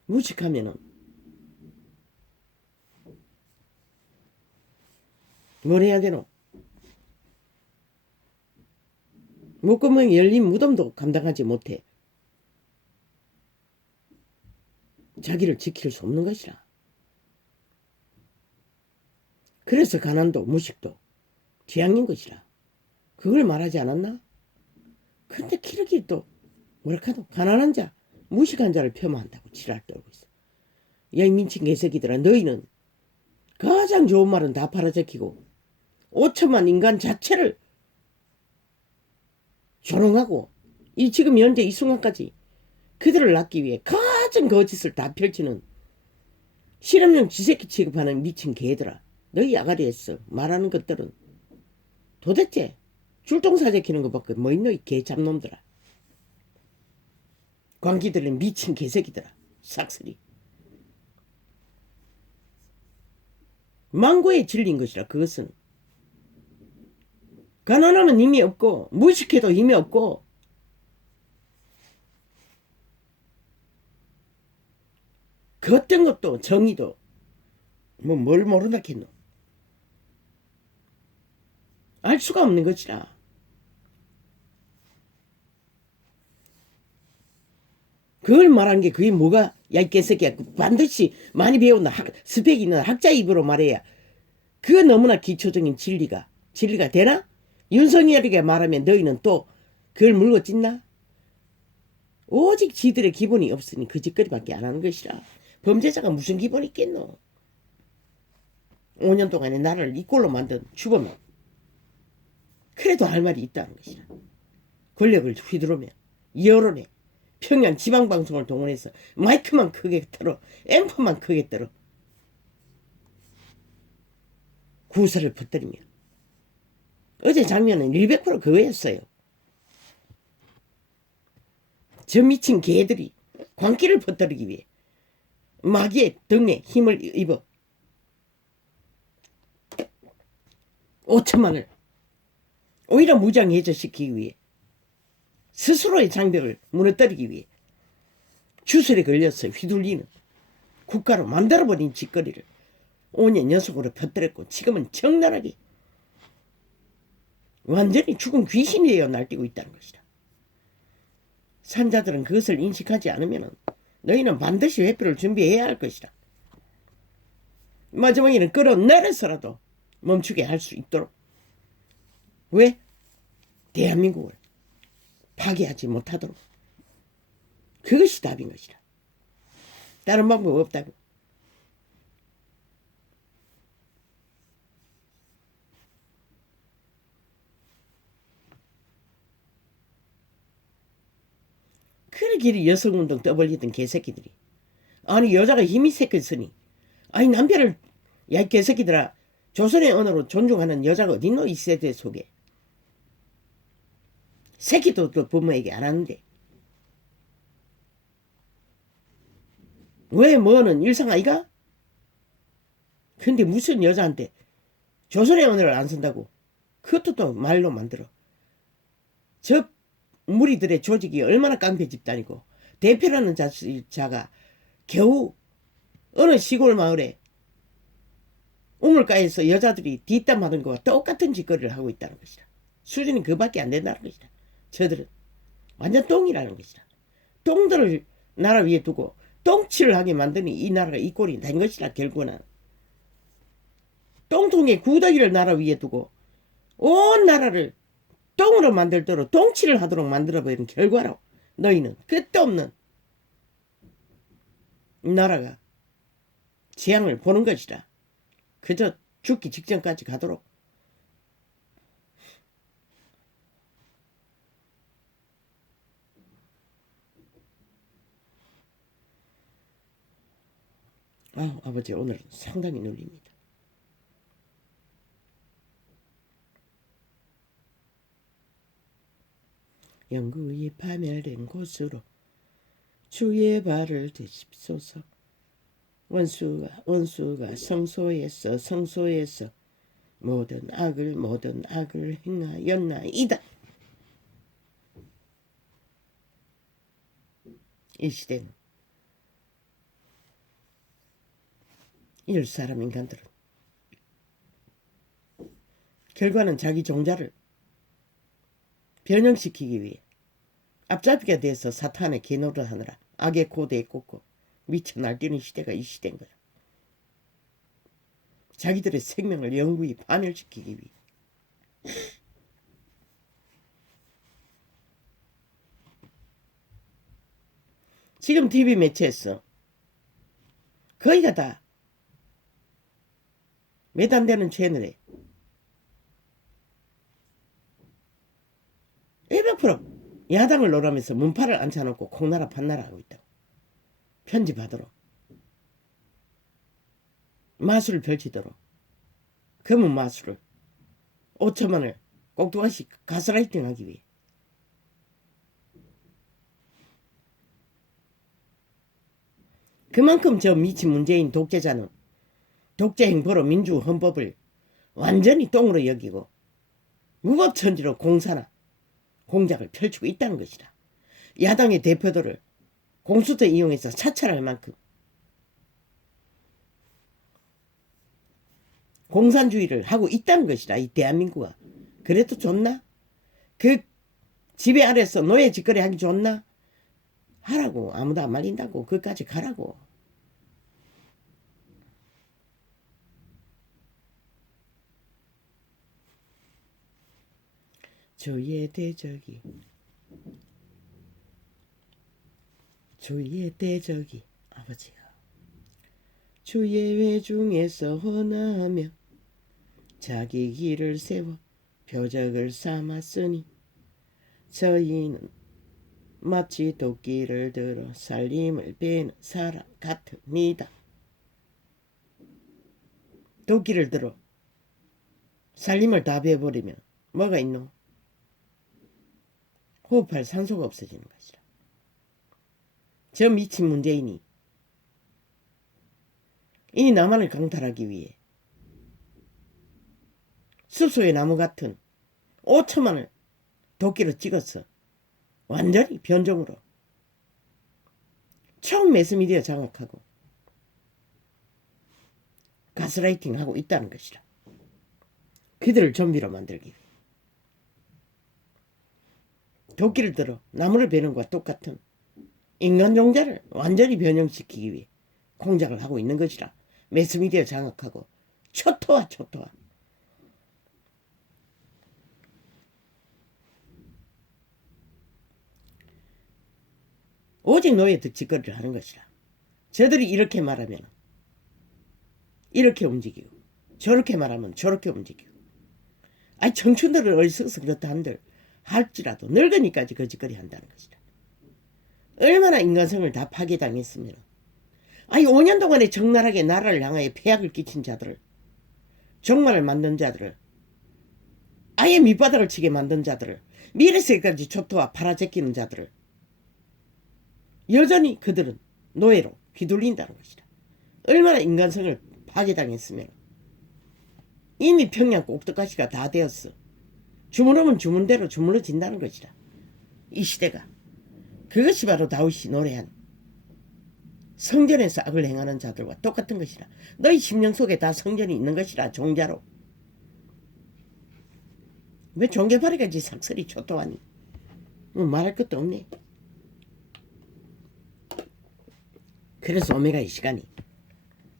무식하면은 뭘 해야 되노? 목구멍이 열린 무덤도 감당하지 못해. 자기를 지킬 수 없는 것이라. 그래서 가난도 무식도 재앙인 것이라. 그걸 말하지 않았나? 그런데 키르기 또 뭐라카노? 가난한 자, 무식한 자를 폄하한다고 지랄 떨고 있어. 야, 이 민친 개새끼들아, 너희는 가장 좋은 말은 다 팔아제키고 5천만 인간 자체를 조롱하고 이 지금 현재 이 순간까지 그들을 낳기 위해 가장 거짓을 다 펼치는 실험용 지새끼 취급하는 미친 개들아. 너희 아가리에서 말하는 것들은 도대체 줄동사 제키는 것밖에 뭐 있노? 이 개 잡놈들아. 광기들은 미친 개새끼들아. 싹쓸이 망고에 질린 것이라. 그것은 가난하면 힘이 없고 무식해도 힘이 없고 그 어떤 것도 정의도 뭘 모른다 했노? 알 수가 없는 것이라. 그걸 말한 게 그게 뭐가? 야, 이 개새끼야. 반드시 많이 배운다. 스펙 있는 학자 입으로 말해야 그 너무나 기초적인 진리가 되나? 윤석열에게 말하면 너희는 또 그걸 물고 찢나? 오직 지들의 기본이 없으니 그 짓거리밖에 안 하는 것이라. 범죄자가 무슨 기본이 있겠노? 5년 동안에 나라를 이 꼴로 만든 주범은 그래도 할 말이 있다는 것이라. 권력을 휘두르며 여론에 평양 지방방송을 동원해서 마이크만 크게 틀어, 앰프만 크게 틀어, 구설을 퍼뜨리며 어제 장면은 100% 그거였어요. 저 미친 개들이 광기를 퍼뜨리기 위해 마귀의 등에 힘을 입어 5천만을 오히려 무장해제시키기 위해 스스로의 장벽을 무너뜨리기 위해 주술에 걸려서 휘둘리는 국가로 만들어버린 짓거리를 5년 연속으로 퍼뜨렸고 지금은 적나라하게 완전히 죽은 귀신이 되어 날뛰고 있다는 것이다. 산자들은 그것을 인식하지 않으면 너희는 반드시 회피를 준비해야 할 것이다. 마지막에는 끌어내려서라도 멈추게 할 수 있도록. 왜? 대한민국을 파괴하지 못하도록. 그것이 답인 것이다. 다른 방법 없다고. 그러기에 여성운동 떠벌리던 개새끼들이 아니 여자가 힘이 세겠으니 아니 남편을 야 이 개새끼들아 조선의 언어로 존중하는 여자가 어딨노 이 세대 속에. 새끼도 그 부모에게 안 하는데 왜 뭐는 일상 아이가? 근데 무슨 여자한테 조선의 언어를 안 쓴다고 그것도 또 말로 만들어. 저 무리들의 조직이 얼마나 깡패 집단이고 대표라는 자가 겨우 어느 시골 마을에 우물가에서 여자들이 뒷담 하는 것과 똑같은 짓거리를 하고 있다는 것이다. 수준이 그밖에 안 된다는 것이다. 저들은 완전 똥이라는 것이다. 똥들을 나라 위에 두고 똥치를 하게 만드니 이 나라가 이 꼴이 된 것이다. 결국은 똥통에 구더기를 나라 위에 두고 온 나라를 똥으로 만들도록 똥치를 하도록 만들어버린 결과로 너희는 끝도 없는 나라가 재앙을 보는 것이다. 그저 죽기 직전까지 가도록. 아버지 오늘 상당히 눌립니다. 영구히 파멸된 곳으로 주의 발을 드십소서. 원수가 성소에서 모든 악을 행하였나이다. 이 시대는 이럴 사람 인간들은 결과는 자기 종자를 변형시키기 위해 앞잡이가 돼서 사탄의 개노를 하느라 악의 고대에 꽂고 미쳐 날뛰는 시대가 이 시대인 거야. 자기들의 생명을 영구히 파멸시키기 위해. 지금 TV 매체에서 거의가 다 매단되는 채널에 100% 야당을 노라면서 문파를 앉혀놓고 콩나라 판나라 하고 있다고. 편집하도록 마술을 펼치도록 검은 마술을 5천만을 꼭두가시 가스라이팅 하기 위해. 그만큼 저 미친 문재인 독재자는 독재 행보로 민주 헌법을 완전히 똥으로 여기고 무법천지로 공사나 공작을 펼치고 있다는 것이다. 야당의 대표들을 공수처 이용해서 사찰할 만큼 공산주의를 하고 있다는 것이다. 이 대한민국아. 그래도 좋나? 그 지배 아래서 노예 짓거리 하기 좋나? 하라고. 아무도 안 말린다고. 그까지 가라고. 주의 대적이 아버지가 주의 회중에서 헌하며 자기 길을 세워 표적을 삼았으니 저희는 마치 도끼를 들어 살림을 베는 사람 같으니다. 도끼를 들어 살림을 다 베어버리면 뭐가 있노? 호흡할 산소가 없어지는 것이라. 저 미친 문재인이 이 남한을 강탈하기 위해 숲속의 나무 같은 5천만을 도끼로 찍었어. 완전히 변종으로 총 매스미디어 장악하고 가스라이팅하고 있다는 것이라. 그들을 좀비로 만들기 위해 도끼를 들어 나무를 베는 것과 똑같은 인간 종자를 완전히 변형시키기 위해 공작을 하고 있는 것이라. 매스미디어 장악하고 초토화. 오직 노예 득짓거리를 하는 것이라. 저들이 이렇게 말하면 이렇게 움직이고 저렇게 말하면 저렇게 움직이고. 아니 청춘들은 어리석어서 그렇다 한들 할지라도 늙으니까지 거짓거리 한다는 것이다. 얼마나 인간성을 다 파괴당했으면. 아니 5년 동안에 적나라하게 나라를 향하여 폐악을 끼친 자들을, 종말을 만든 자들을, 아예 밑바닥을 치게 만든 자들을, 미래세까지 초토화 팔아제끼는 자들을 여전히 그들은 노예로 휘둘린다는 것이다. 얼마나 인간성을 파괴당했으면. 이미 평양 꼭두가시가 다 되었어. 주문하면 주문대로 주물러진다는 것이다. 이 시대가. 그것이 바로 다윗이 노래한 성전에서 악을 행하는 자들과 똑같은 것이라. 너희 심령 속에 다 성전이 있는 것이라. 종자로. 왜 종교파리까지 삭설이 초토하니? 말할 것도 없네. 그래서 오메가 이 시간이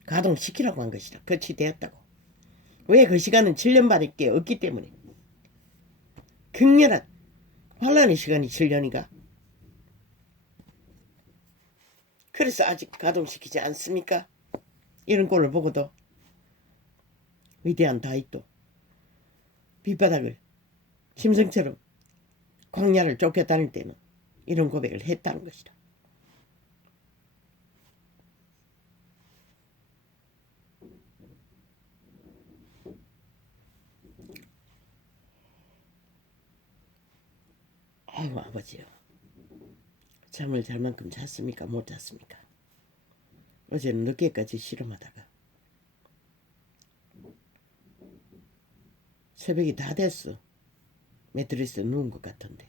가동시키라고 한 것이라. 끝이 되었다고. 왜 그 시간은 7년 반밖에 없기 때문에. 극렬한 환란의 시간이 7년이가. 그래서 아직 가동시키지 않습니까? 이런 꼴을 보고도 위대한 다윗도 밑바닥을 심성처럼 광야를 쫓겨다닐 때는 이런 고백을 했다는 것이다. 아이고 아버지요. 잠을 잘 만큼 잤습니까? 못 잤습니까? 어제는 늦게까지 실험하다가 새벽이 다 됐어. 매트리스에 누운 것 같은데.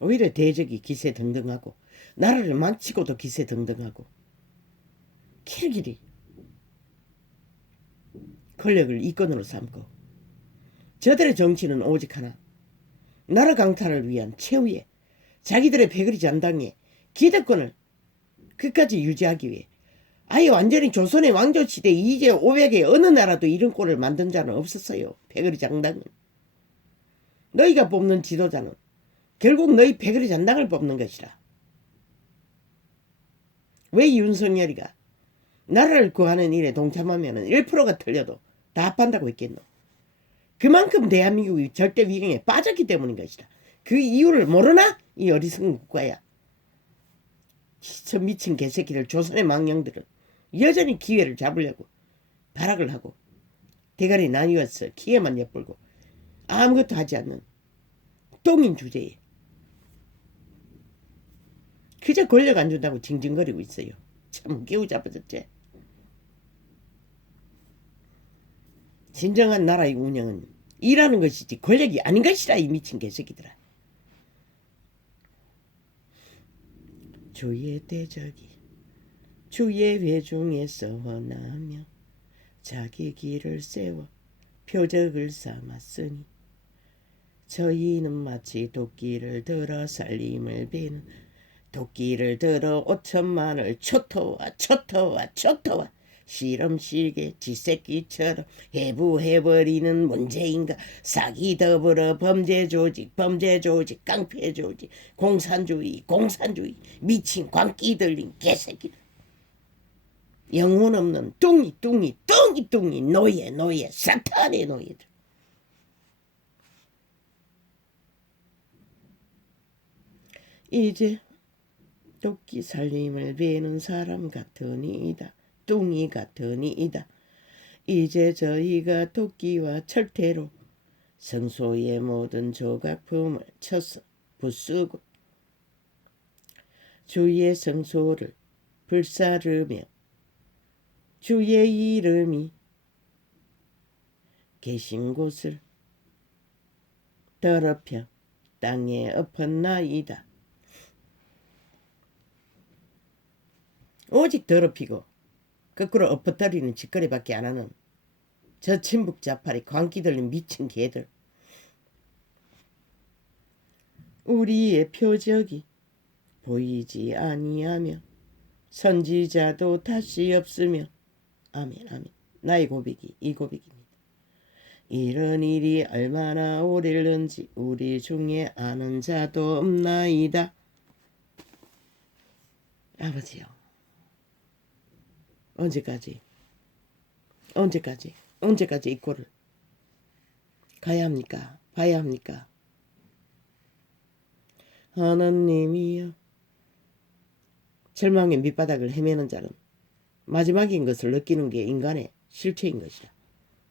오히려 대적이 기세등등하고 나라를 망치고도 기세등등하고 길길이 권력을 이권으로 삼고 저들의 정치는 오직 하나. 나라 강탈을 위한 최후의 자기들의 패거리 전당의 기득권을 끝까지 유지하기 위해 아예 완전히 조선의 왕조시대 이제 500에 어느 나라도 이런 꼴을 만든 자는 없었어요. 패거리 장당은. 너희가 뽑는 지도자는 결국 너희 패거리 장당을 뽑는 것이라. 왜 윤석열이가 나라를 구하는 일에 동참하면 1%가 틀려도 다 합한다고 했겠노? 그만큼 대한민국이 절대 위경에 빠졌기 때문인 것이다. 그 이유를 모르나? 이 어리석은 국가야. 저 미친 개새끼들 조선의 망령들은 여전히 기회를 잡으려고 발악을 하고 대가리 나뉘었어. 기회만 엿불고 아무것도 하지 않는 똥인 주제에 그저 권력 안 준다고 징징거리고 있어요. 참 깨우잡아졌지. 진정한 나라의 운영은 일하는 것이지 권력이 아닌 것이라. 이 미친 개새끼들아. 주의 대적이 주의 회중에서 원하며 자기 길을 세워 표적을 삼았으니 저희는 마치 도끼를 들어 살림을 베는 도끼를 들어 5천만을 초토화 실험실계 지새끼처럼 해부해버리는 문재인과 싹이 더불어 범죄조직 깡패조직 공산주의 미친 광기 들린 개새끼들. 영혼 없는 뚱이 노예 사탄의 노예들. 이제 토끼 살림을 베는 사람 같으니이다. 뚱이 같으니이다. 이제 저희가 토끼와 철퇴로 성소의 모든 조각품을 쳐서 부수고 주의 성소를 불사르며 주의 이름이 계신 곳을 더럽혀 땅에 엎었나이다. 오직 더럽히고 거꾸로 엎어뜨리는 짓거리밖에 안 하는 저 친북자파리 광기 들린 미친 개들. 우리의 표적이 보이지 아니하며 선지자도 다시 없으며. 아멘 아멘. 나의 고백이 이 고백입니다. 이런 일이 얼마나 오래는지 우리 중에 아는 자도 없나이다. 아버지요, 언제까지 이 꼴을 가야 합니까? 봐야 합니까? 하나님이여, 절망의 밑바닥을 헤매는 자는 마지막인 것을 느끼는 게 인간의 실체인 것이라.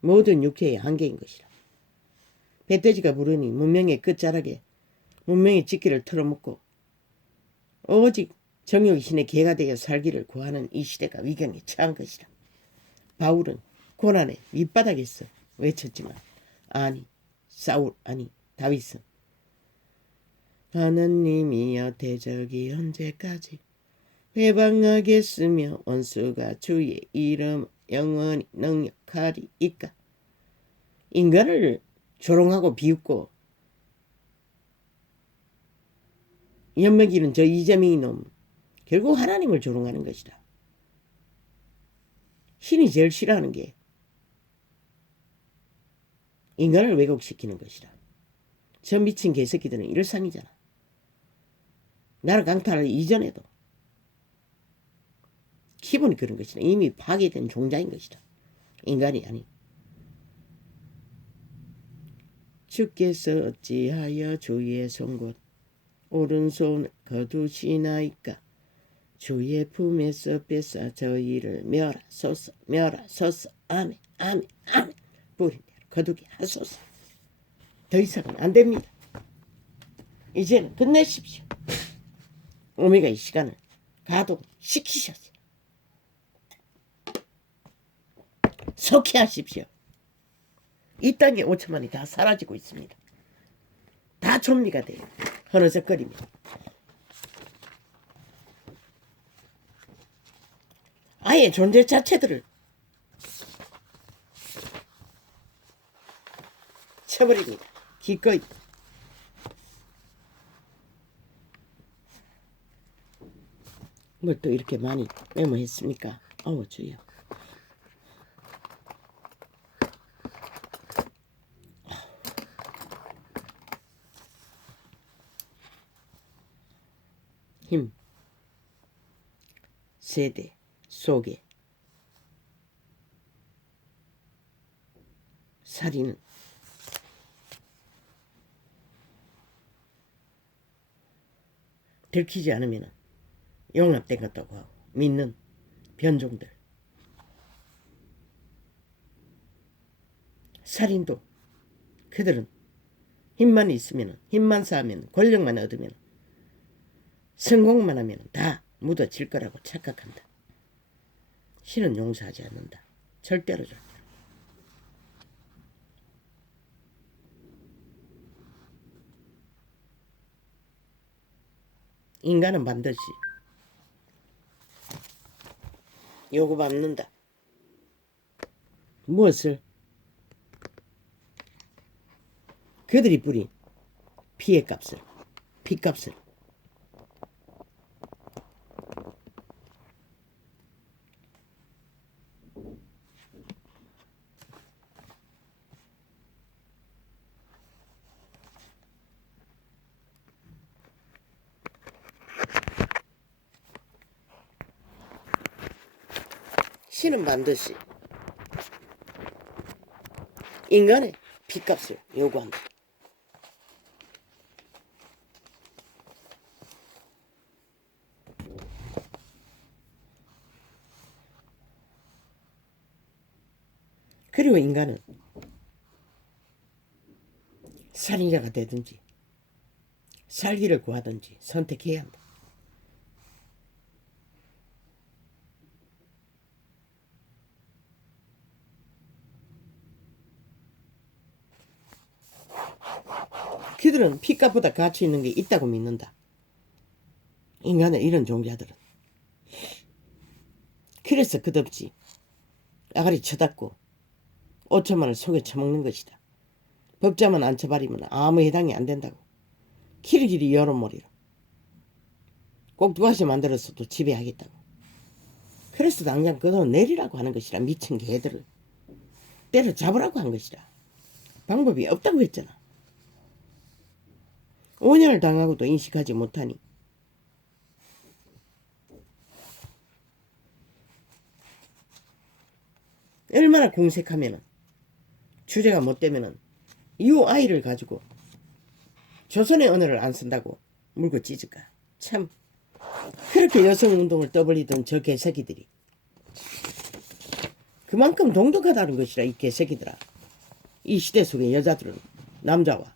모든 육체의 한계인 것이라. 배돼지가 부르니 문명의 끝자락에 문명의 직기를 털어먹고 오직 정욕의 신의 개가 되어 살기를 구하는 이 시대가 위경에 처한 것이라. 바울은 고난의 밑바닥에서 외쳤지만 다윗은 하나님이여, 대적이 언제까지 회방하겠으며 원수가 주의 이름 영원히 능력하리이까. 인간을 조롱하고 비웃고 엿먹이는 저 이재명이 놈, 결국 하나님을 조롱하는 것이다. 신이 제일 싫어하는 게 인간을 왜곡시키는 것이다. 저 미친 개새끼들은 일상이잖아. 나라 강탈을 이전에도 기본이 그런 것이다. 이미 파괴된 종자인 것이다. 인간이 아닌. 주께서 어찌하여 주의 손곧 오른손 거두시나이까. 주의 품에서 뺏어 저희를 멸하소서. 아멘 아멘 아멘. 뿌린 대로 거두게 하소서. 더 이상은 안 됩니다. 이제는 끝내십시오. 오메가의 시간을 가동시키셨어요. 속히하십시오. 이 땅에 5천만이 다 사라지고 있습니다. 다 좀비가 돼요. 흐느적거리며. 아예 존재 자체들을 쳐버립니다. 기꺼이. 뭘 또 이렇게 많이 메모했습니까? 주여. 힘, 세대 속에 살인은 들키지 않으면 용납된 것다고 하고 믿는 변종들. 살인도 그들은 힘만 있으면, 힘만 쌓으면, 권력만 얻으면, 성공만 하면 다 묻어질 거라고 착각한다. 신은 용서하지 않는다. 절대로. 인간은 반드시 요구받는다. 무엇을? 그들이 뿌린 피해값을, 피값을. 신은 반드시 인간의 피값을 요구한다. 그리고 인간은 살인자가 되든지 살기를 구하든지 선택해야 한다. 그들은 피값보다 가치 있는 게 있다고 믿는다. 인간의 이런 종자들은. 그래서 끝없이 아가리 쳐닫고 5천만 원을 속에 쳐먹는 것이다. 법자만 안 쳐버리면 아무 해당이 안 된다고. 길이길이 여론몰이로. 꼭 누가시 만들었어도 지배하겠다고. 그래서 당장 그돈 내리라고 하는 것이라. 미친 개들을 때려잡으라고 한 것이라. 방법이 없다고 했잖아. 5년을 당하고도 인식하지 못하니 얼마나 공색하면은 주제가 못되면은 이 아이를 가지고 조선의 언어를 안 쓴다고 물고 찢을까. 참 그렇게 여성운동을 떠벌리던 저 개새끼들이 그만큼 동독하다는 것이라. 이 개새끼들아. 이 시대 속의 여자들은 남자와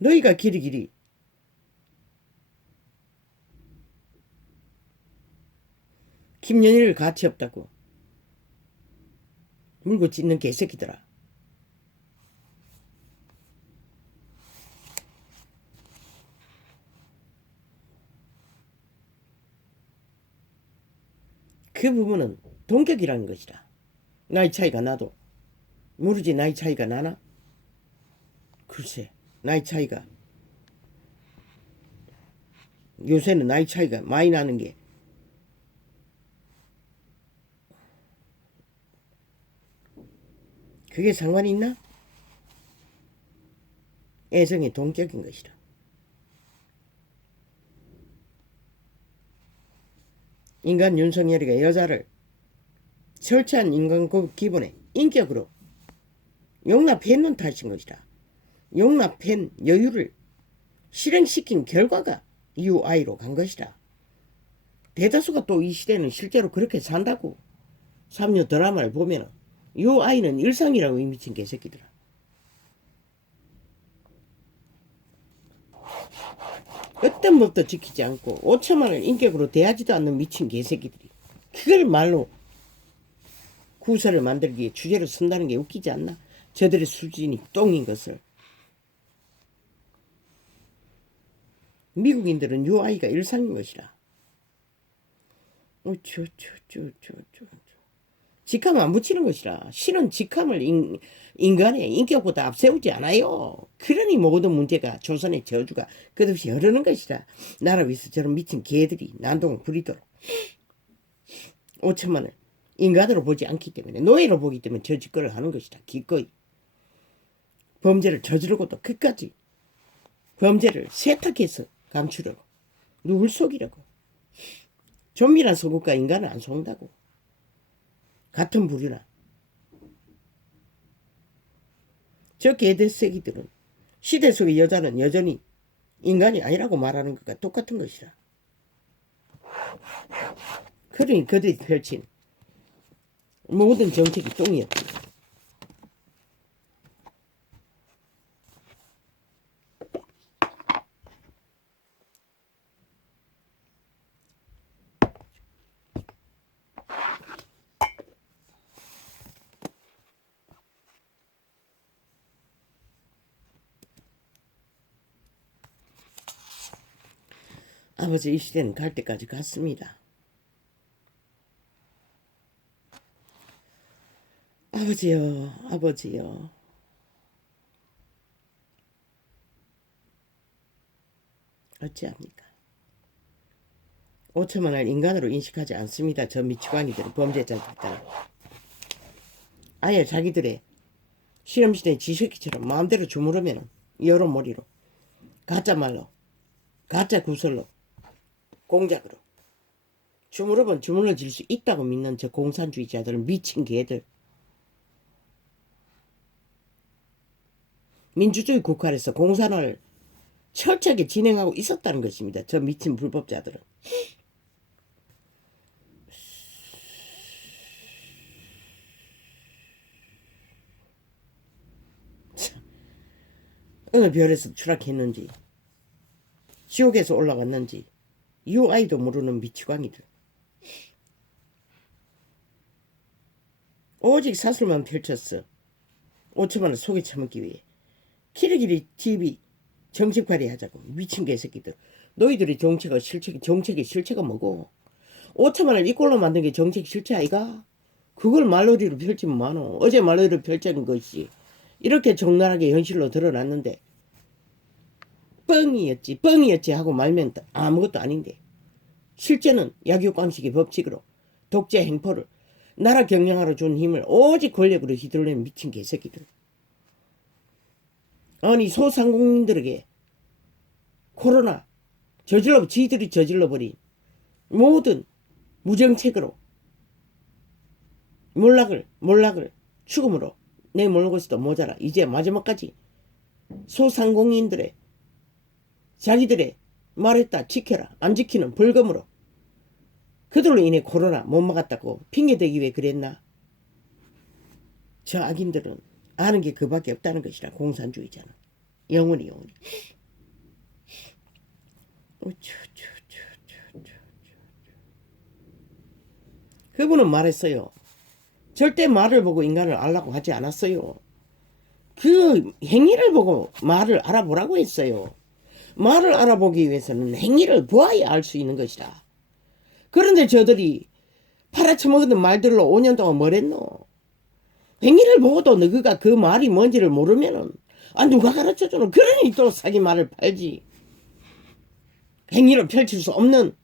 너희가 길이길이 김연희를 가치 없다고 물고 찢는 개새끼들아. 그 부분은 동격이라는 것이라. 나이 차이가 나도 모르지. 나이 차이가 나나? 글쎄 나이 차이가 요새는 나이 차이가 많이 나는 게 그게 상관이 있나? 애정의 동격인 것이라. 인간 윤석열이가 여자를 철저한 인간 기본에 인격으로 용납했는 탓인 것이라. 용납한 여유를 실행시킨 결과가 UI로 간 것이라. 대다수가 또 이 시대는 실제로 그렇게 산다고. 3년 드라마를 보면 UI는 일상이라고 이 미친 개새끼들아. 어떤 법도 지키지 않고 5천만 원 인격으로 대하지도 않는 미친 개새끼들이 그걸 말로 구설을 만들기에 주제로 쓴다는 게 웃기지 않나? 저들의 수준이 똥인 것을. 미국인들은 UI가 일상인 것이라. 직함 안 붙이는 것이라. 신은 직함을 인간의 인격보다 앞세우지 않아요. 그러니 모든 문제가 조선의 저주가 끝없이 흐르는 것이라. 나라 위에서 저런 미친 개들이 난동을 부리도록 5천만 원 인간으로 보지 않기 때문에 노예로 보기 때문에 저 짓거리를 하는 것이다. 기꺼이 범죄를 저지르고도 끝까지 범죄를 세탁해서 감추려고 누굴 속이려고. 좀비란 속을까 인간은 안 속는다고. 같은 부류나. 저 개들새끼들은 시대 속의 여자는 여전히 인간이 아니라고 말하는 것과 똑같은 것이라. 그러니 그들이 펼친 모든 정책이 똥이었지. 아버지 이 시대는 갈 때까지 갔습니다. 아버지요, 아버지요. 어찌합니까? 5천만 원을 인간으로 인식하지 않습니다. 저 미치광이들은 범죄자들은. 아예 자기들의 실험실의 지새끼처럼 마음대로 주무르면 여론몰이로 가짜말로 가짜 구설로 공작으로 주무르면 주물러질 수 있다고 믿는 저 공산주의자들은 미친 개들. 민주주의 국가에서 공산화를 철저하게 진행하고 있었다는 것입니다. 저 미친 불법자들은. 참, 어느 별에서 추락했는지 지옥에서 올라왔는지 UI도 모르는 미치광이들. 오직 사슬만 펼쳤어. 5천만원 속에 처먹기 위해. 키리키리 TV 정책발휘 하자고. 미친 개새끼들. 너희들의 정책의 실체가 뭐고? 5천만원을 이꼴로 만든 게 정책 실체 아이가? 그걸 말놀이로 펼치면 많어. 어제 말놀이로 펼친 것이 이렇게 적나라하게 현실로 드러났는데 뻥이었지 하고 말면 아무것도 아닌데, 실제는 약육강식의 법칙으로 독재 행포를 나라 경영하러 준 힘을 오직 권력으로 휘둘리는 미친 개새끼들. 아니 소상공인들에게 코로나 지들이 저질러버린 모든 무정책으로 몰락을 죽음으로 내몰고 있어도 모자라. 이제 마지막까지 소상공인들의 자기들의 말했다 지켜라 안 지키는 벌금으로 그들로 인해 코로나 못 막았다고 핑계대기 위해 그랬나? 저 악인들은 아는 게 그밖에 없다는 것이라. 공산주의자는 영원히 그분은 말했어요. 절대 말을 보고 인간을 알라고 하지 않았어요. 그 행위를 보고 말을 알아보라고 했어요. 말을 알아보기 위해서는 행위를 보아야 알 수 있는 것이다. 그런데 저들이 팔아쳐먹은 말들로 5년 동안 뭘 했노? 행위를 보고도 너희가 그 말이 뭔지를 모르면은 누가 가르쳐주노? 그러니 또 사기 말을 팔지. 행위를 펼칠 수 없는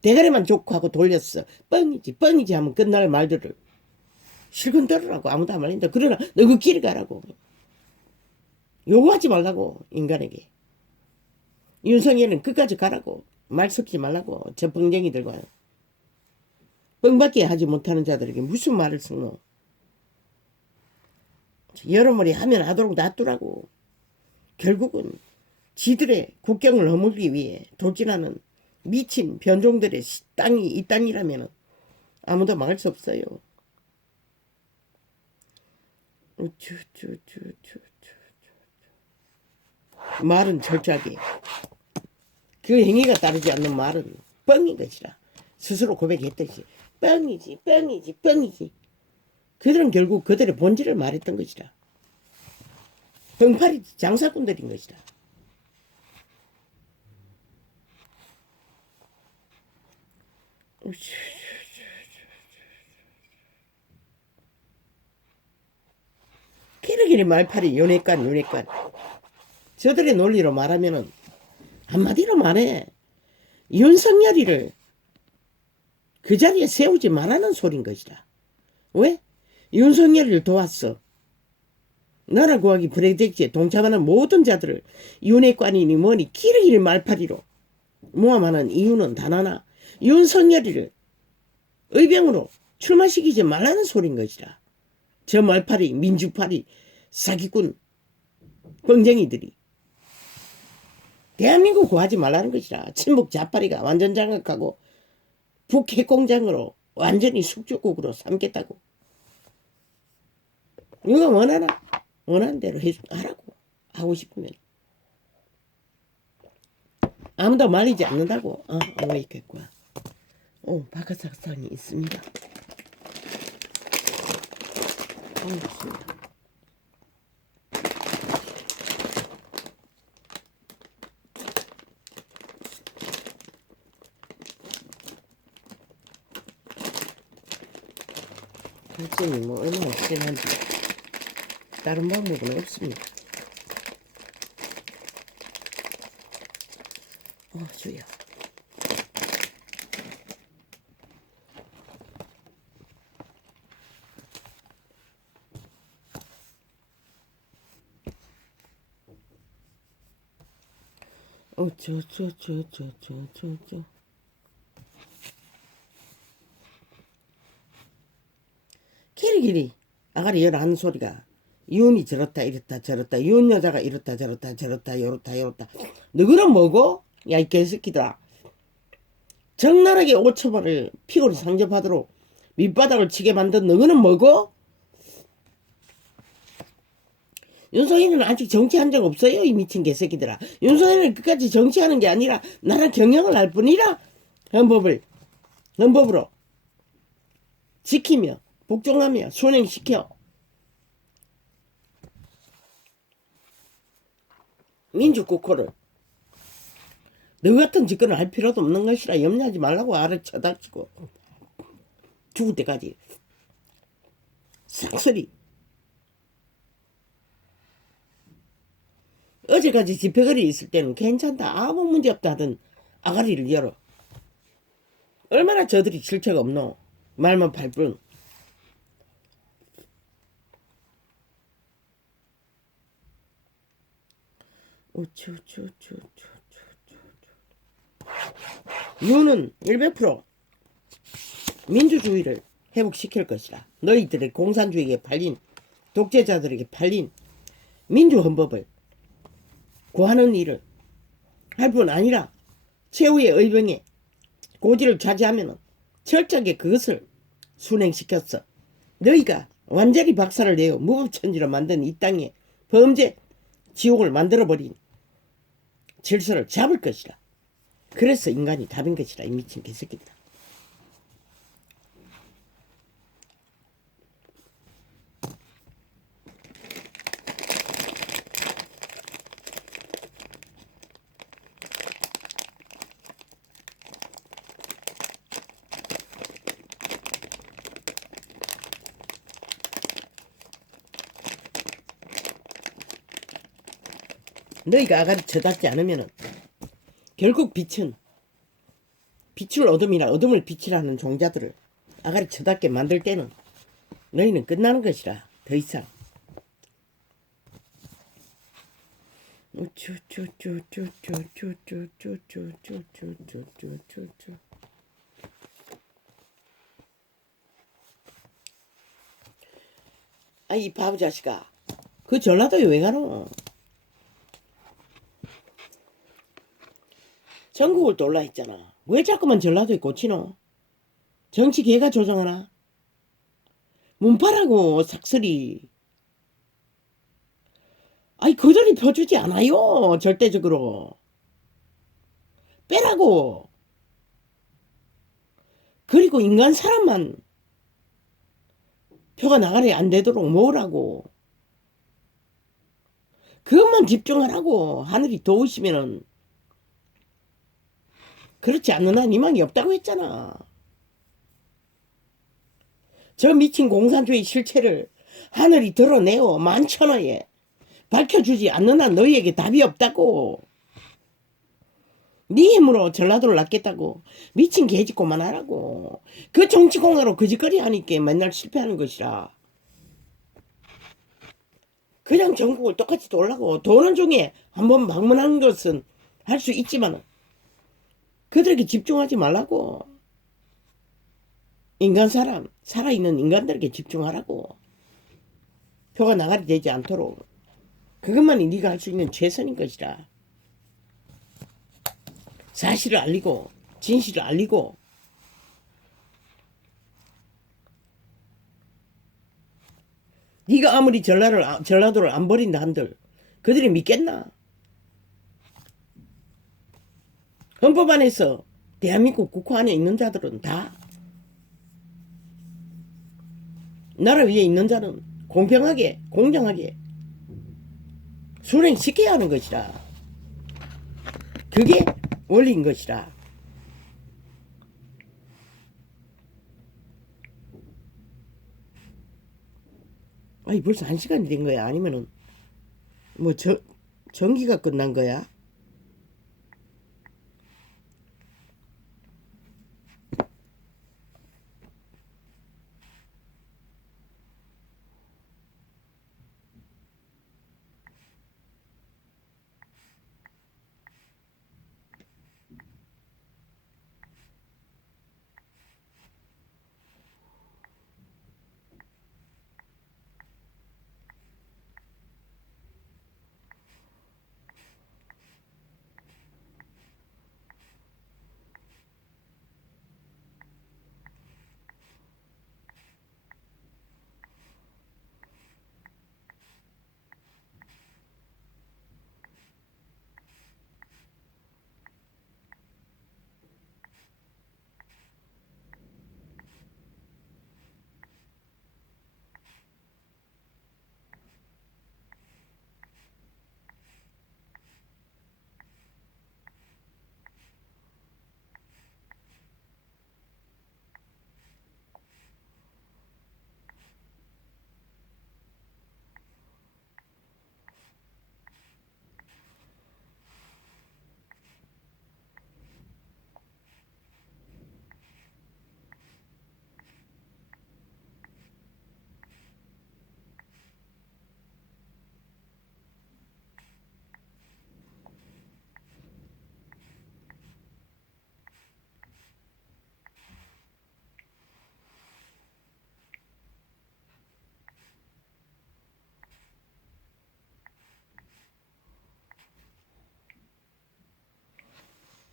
대가리만 좋고 하고 돌렸어. 뻥이지 하면 끝날 말들을 실컷 들으라고. 아무도 안 말린다. 그러나 너희 길 가라고. 요구하지 말라고. 인간에게. 윤석열은 끝까지 가라고. 말 섞지 말라고. 저 뻥쟁이들과. 뻥밖에 하지 못하는 자들에게 무슨 말을 쓰노? 여러머리 하면 하도록 놔두라고. 결국은 지들의 국경을 허물기 위해 돌진하는 미친 변종들의 땅이 이 땅이라면 아무도 막을 수 없어요. 말은 철저하게 그 행위가 따르지 않는 말은 뻥인 것이라. 스스로 고백했듯이 뻥이지. 그들은 결국 그들의 본질을 말했던 것이라. 뻥파리 장사꾼들인 것이다. 키르기리 말파리 윤회관. 저들의 논리로 말하면은 한마디로 말해. 윤석열이를 그 자리에 세우지 말라는 소린 것이다. 왜? 윤석열이를 도왔어. 나라 구하기 프로젝트에 동참하는 모든 자들을 윤회관이니 뭐니 키르기리 말파리로 모함하는 이유는 단 하나. 윤석열이를 의병으로 출마시키지 말라는 소린 것이다. 저 말파리 민주파리 사기꾼 뻥쟁이들이 대한민국 구하지 말라는 것이라. 친북 자파리가 완전 장악하고 북핵공장으로 완전히 숙주국으로 삼겠다고. 누가 원하는 대로 하라고. 하고 싶으면. 아무도 말리지 않는다고. 왜 있겠구나. 박하사탕이 있습니다. 있습니다. 발전이 뭐 얼마나 진한지 다른 방법은 없습니다. 주여. 키리키리 아가리 열하는 소리가 이혼이 저렇다 이렇다 저렇다 이혼 여자가 이렇다 저렇다 저렇다 요렇다 요렇다 너그는 뭐고? 야 이 개새끼들아 적나라하게 5천만을 피고를 상접하도록 밑바닥을 치게 만든 너그는 뭐고? 윤석열은 아직 정치한 적 없어요 이 미친 개새끼들아. 윤석열은 끝까지 정치하는 게 아니라 나라 경영을 할 뿐이라 헌법으로 지키며 복종하며 순행시켜 민주국호를 너 같은 집권을 할 필요도 없는 것이라 염려하지 말라고 알아쳐다치고 죽을 때까지 싹쓸이. 어제까지 집회거리 있을 때는 괜찮다 아무 문제 없다 하던 아가리를 열어. 얼마나 저들이 실체가 없노. 말만 팔뿐. 유는 100% 민주주의를 회복시킬 것이라. 너희들의 공산주의에 팔린 독재자들에게 팔린 민주헌법을 구하는 일을 할 뿐 아니라 최후의 의병에 고지를 차지하면 철저하게 그것을 순행시켰어. 너희가 완전히 박살을 내어 무법천지로 만든 이 땅에 범죄 지옥을 만들어버린 질서를 잡을 것이라. 그래서 인간이 답인 것이라 이 미친 개새끼들아. 너희가 아가리 쳐닫지 않으면 결국 빛을 어둠이라 어둠을 빛이라는 종자들을 아가리 쳐닫게 만들 때는 너희는 끝나는 것이라. 더 이상. 아이 바보 자식아 그 전라도에 왜 가노? 전국을 돌라 했잖아. 왜 자꾸만 전라도에 꽂히노? 정치 개가 조정하나? 문파라고 삭슬이. 아이 그들이 펴주지 않아요. 절대적으로. 빼라고. 그리고 인간 사람만 표가 나가리 안 되도록 모으라고. 그것만 집중하라고. 하늘이 도우시면은. 그렇지 않는 한 희망이 없다고 했잖아. 저 미친 공산주의 실체를 하늘이 드러내어 만천하에 밝혀주지 않는 한 너희에게 답이 없다고. 네 힘으로 전라도를 낫겠다고 미친 개짓고만 하라고. 그 정치공화로 거짓거리 하니까 맨날 실패하는 것이라. 그냥 전국을 똑같이 돌라고. 도는 중에 한번 방문하는 것은 할 수 있지만 그들에게 집중하지 말라고. 인간 사람 살아있는 인간들에게 집중하라고. 표가 나가리 되지 않도록. 그것만이 네가 할 수 있는 최선인 것이라. 사실을 알리고 진실을 알리고 네가 아무리 전라도를 안 버린다 한들 그들이 믿겠나? 헌법 안에서 대한민국 국호 안에 있는 자들은 다 나라 위에 있는 자는 공평하게 공정하게 순행시켜야 하는 것이라. 그게 원리인 것이라. 아니 벌써 1시간이 된 거야? 아니면은 뭐 전기가 끝난 거야?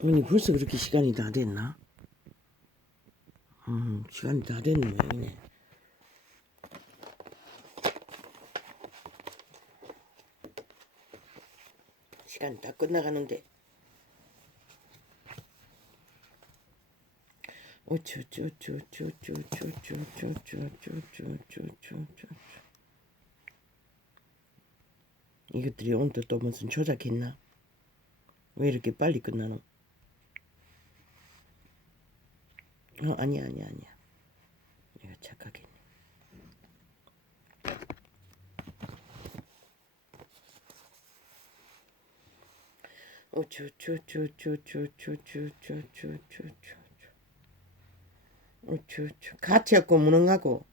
아니 벌써 그렇게 시간이 다 됐나? 시간이 다 됐는 모양이네. 시간이 다 끝나가는데. 이것들이 오늘 또 무슨 조작했나? 왜 이렇게 빨리 끝나노? 아니야. 내가 착각했네. 가치없고 무능하고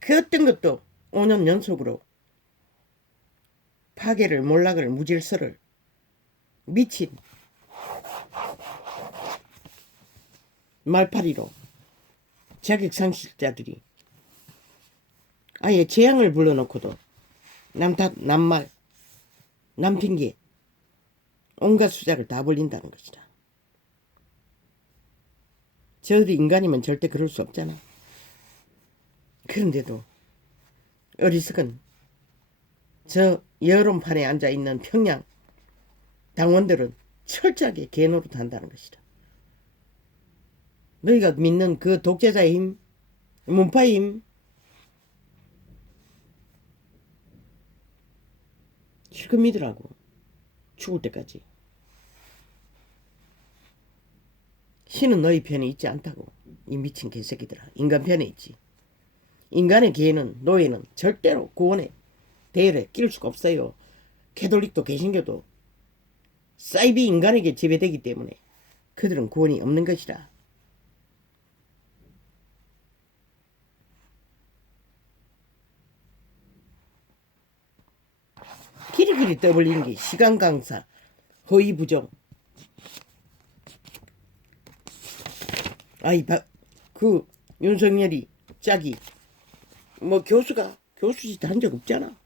그 어떤 것도 5년 연속으로 파괴를 몰락을 무질서를 미친 말파리로 자격상실자들이 아예 재앙을 불러놓고도 남말 남핑계 온갖 수작을 다 벌린다는 것이다. 저들이 인간이면 절대 그럴 수 없잖아. 그런데도 어리석은 저 여론판에 앉아있는 평양 당원들은 철저하게 개노릇 한다는 것이다. 너희가 믿는 그 독재자의 힘, 문파의 힘, 실컷 믿으라고. 죽을 때까지. 신은 너희 편에 있지 않다고. 이 미친 개새끼들아. 인간 편에 있지. 인간의 계는 노예는 절대로 구원의 대열에 끼울 수가 없어요. 캐톨릭도 개신교도 사이비 인간에게 지배되기 때문에 그들은 구원이 없는 것이다. 길이길이 떠벌리는 게 시간강사, 허위부정. 그 윤석열이 짝이 뭐 교수가 교수짓 한 적 없잖아.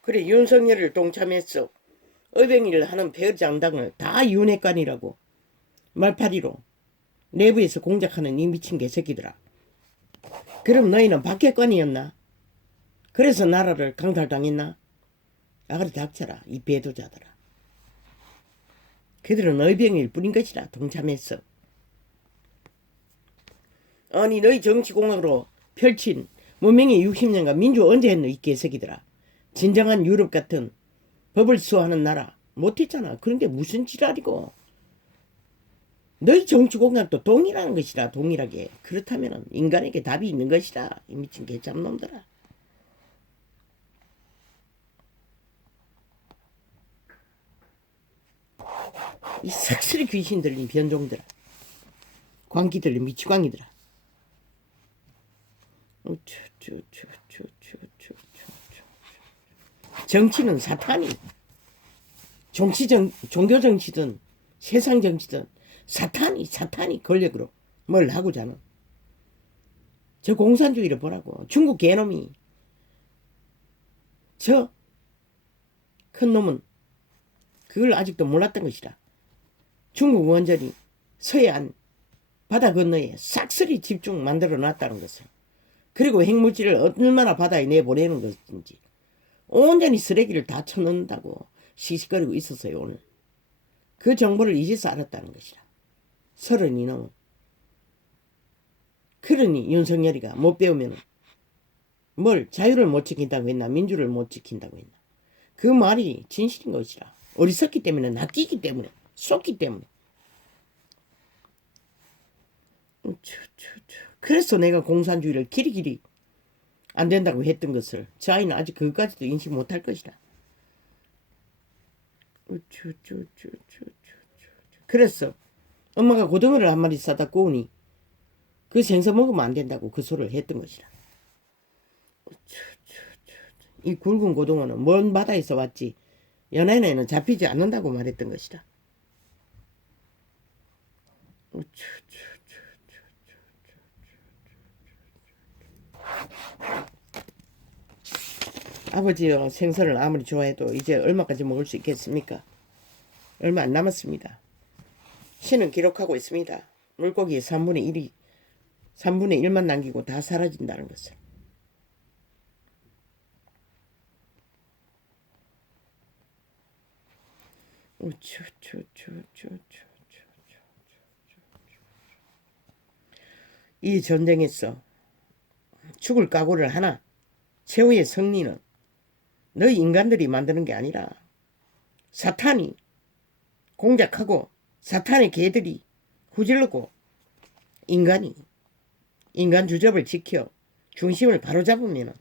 그래 윤석열을 동참했어. 의병일을 하는 배장당을 다 윤핵관이라고 말파리로 내부에서 공작하는 이 미친 개새끼들아. 그럼 너희는 박핵관이었나? 그래서 나라를 강탈당했나? 아가리 닥쳐라 이 배도자들아. 그들은 의병일 뿐인 것이라 동참했어. 아니 너희 정치공학으로 펼친 문명의 60년간 민주 언제 했노 이 개새끼들아. 진정한 유럽 같은 법을 수호하는 나라 못했잖아. 그런 게 무슨 지랄이고. 너희 정치공학도 동일하는 것이라. 동일하게. 그렇다면 인간에게 답이 있는 것이라. 이 미친 개잡놈들아. 이 싹쓸이 귀신 들린 변종들아. 광기 들린 미치광이들아. 정치는 사탄이. 종교 정치든 세상 정치든 사탄이 권력으로 뭘 하고자는. 저 공산주의를 보라고. 중국 개놈이. 저 큰 놈은 그걸 아직도 몰랐던 것이라. 중국 원전이 서해안 바다 건너에 싹쓸이 집중 만들어 놨다는 것을. 그리고 핵물질을 얼마나 바다에 내보내는 것인지 온전히 쓰레기를 다 쳐넣는다고 시시거리고 있었어요. 오늘 그 정보를 이제서 알았다는 것이라. 30이 넘은. 그러니 윤석열이가 못 배우면 뭘 자유를 못 지킨다고 했나 민주를 못 지킨다고 했나. 그 말이 진실인 것이라. 어리석기 때문에 낚이기 때문에 속기 때문에. 그래서 내가 공산주의를 길이길이 안 된다고 했던 것을 저 아이는 아직 그것까지도 인식 못할 것이다. 그래서 엄마가 고등어를 한 마리 사다 구우니 그 생선 먹으면 안 된다고 그 소리를 했던 것이다. 이 굵은 고등어는 먼 바다에서 왔지 연안에는 잡히지 않는다고 말했던 것이다. 아버지요, 생선을 아무리 좋아해도 이제 얼마까지 먹을 수 있겠습니까? 얼마 안 남았습니다. 신은 기록하고 있습니다. 물고기의 3분의 1만 남기고 다 사라진다는 것을. 이 전쟁에서 죽을 각오를 하나. 최후의 승리는 너희 인간들이 만드는 게 아니라 사탄이 공작하고 사탄의 개들이 후질르고 인간이 인간 주접을 지켜 중심을 바로잡으면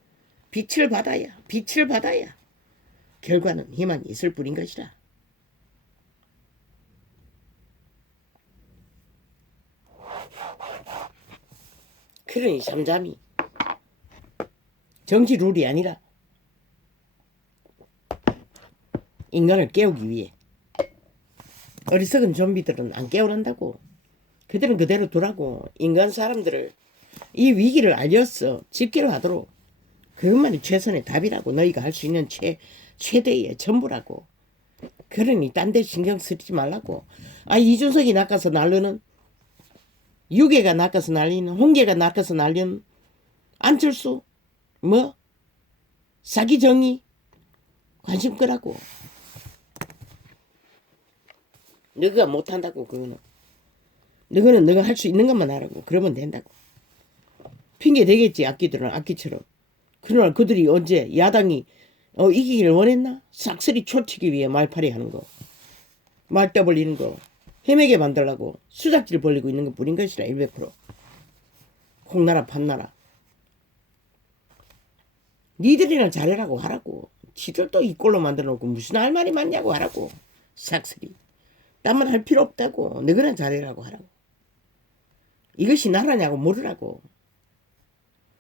빛을 받아야 결과는 희망이 있을 뿐인 것이라. 그러니 잠잠히 정치 룰이 아니라 인간을 깨우기 위해 어리석은 좀비들은 안 깨어난다고. 그들은 그대로 두라고. 인간 사람들을 이 위기를 알렸어. 집계를 하도록. 그것만이 최선의 답이라고. 너희가 할 수 있는 최대의 전부라고. 그러니 딴 데 신경 쓰지 말라고. 이준석이 낚아서 날르는, 유개가 낚아서 날리는, 홍게가 낚아서 날리는, 안철수 사기 정의 관심 끄라고. 너가 못한다고. 그거는 너는 너가 할 수 있는 것만 하라고. 그러면 된다고. 핑계 대겠지. 악기들은 악기처럼. 그러나 그들이 언제 야당이 이기기를 원했나? 싹쓸이 초치기 위해 말팔이 하는 거, 말 떠벌리는 거, 헤매게 만들라고 수작질 벌리고 있는 것 뿐인 것이라. 100%. 콩나라 판나라. 니들이나 잘해라고 하라고. 지들도 이 꼴로 만들어 놓고 무슨 할 말이 많냐고 하라고. 싹쓸이. 딴만 할 필요 없다고. 너희는 잘해라고 하라고. 이것이 나라냐고 모르라고.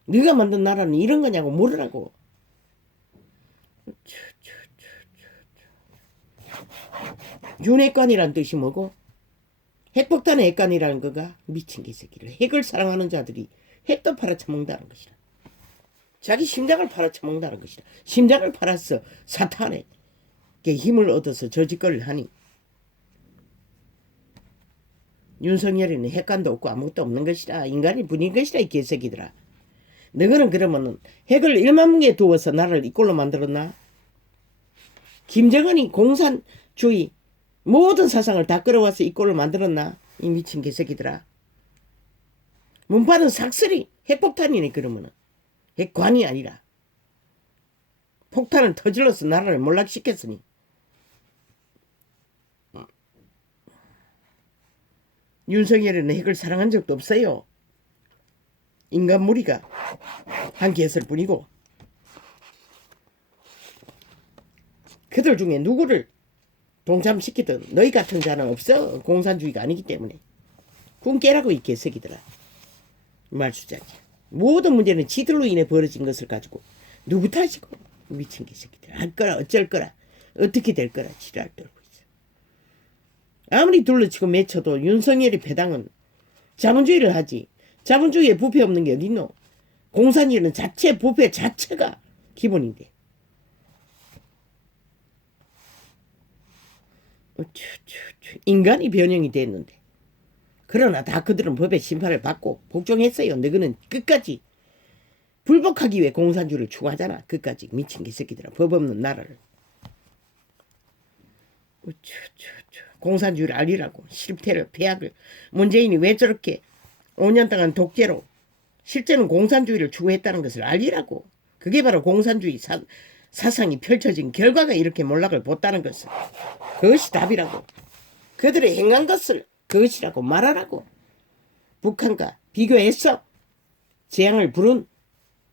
네가 만든 나라는 이런 거냐고 모르라고. 윤핵관이란 뜻이 뭐고? 핵폭탄의 핵관이라는 거가 미친 개새끼를. 핵을 사랑하는 자들이 핵도 팔아쳐먹는다는 것이라. 자기 심장을 팔아쳐먹는다는 것이라. 심장을 팔아서 사탄에게 힘을 얻어서 저 짓거리를 하니 윤석열이는 핵관도 없고 아무것도 없는 것이라. 인간이 분인 것이라. 이 개새끼들아. 너희는 그러면은 핵을 1만 개 두어서 나라를 이꼴로 만들었나? 김정은이 공산주의 모든 사상을 다 끌어와서 이꼴로 만들었나? 이 미친 개새끼들아. 문파는 삭슬이 핵폭탄이네. 그러면은 핵관이 아니라 폭탄을 터질러서 나라를 몰락시켰으니. 윤석열이는 핵을 사랑한 적도 없어요. 인간 무리가 한 개였을 뿐이고. 그들 중에 누구를 동참시키든 너희 같은 자는 없어. 공산주의가 아니기 때문에. 군 깨라고 이 개새끼들아. 말수작이야. 모든 문제는 지들로 인해 벌어진 것을 가지고 누구 탓이고. 미친 개새끼들. 할 거라 어쩔 거라 어떻게 될 거라 지랄 떨고 있어. 아무리 둘러치고 맺혀도 윤석열이 배당은 자본주의를 하지. 자본주의에 부패 없는 게 어딨노? 공산주의는 자체 부패 자체가 기본인데. 인간이 변형이 됐는데. 그러나 다 그들은 법의 심판을 받고 복종했어요. 너희는 끝까지 불복하기 위해 공산주의를 추구하잖아. 끝까지. 미친 개새끼들아. 법 없는 나라를. 공산주의를 알리라고. 실패를 폐악을. 문재인이 왜 저렇게 5년 동안 독재로 실제는 공산주의를 추구했다는 것을 알리라고. 그게 바로 공산주의 사상이 펼쳐진 결과가 이렇게 몰락을 보았다는 것을. 그것이 답이라고. 그들의 행한 것을 그것이라고 말하라고. 북한과 비교해서 재앙을 부른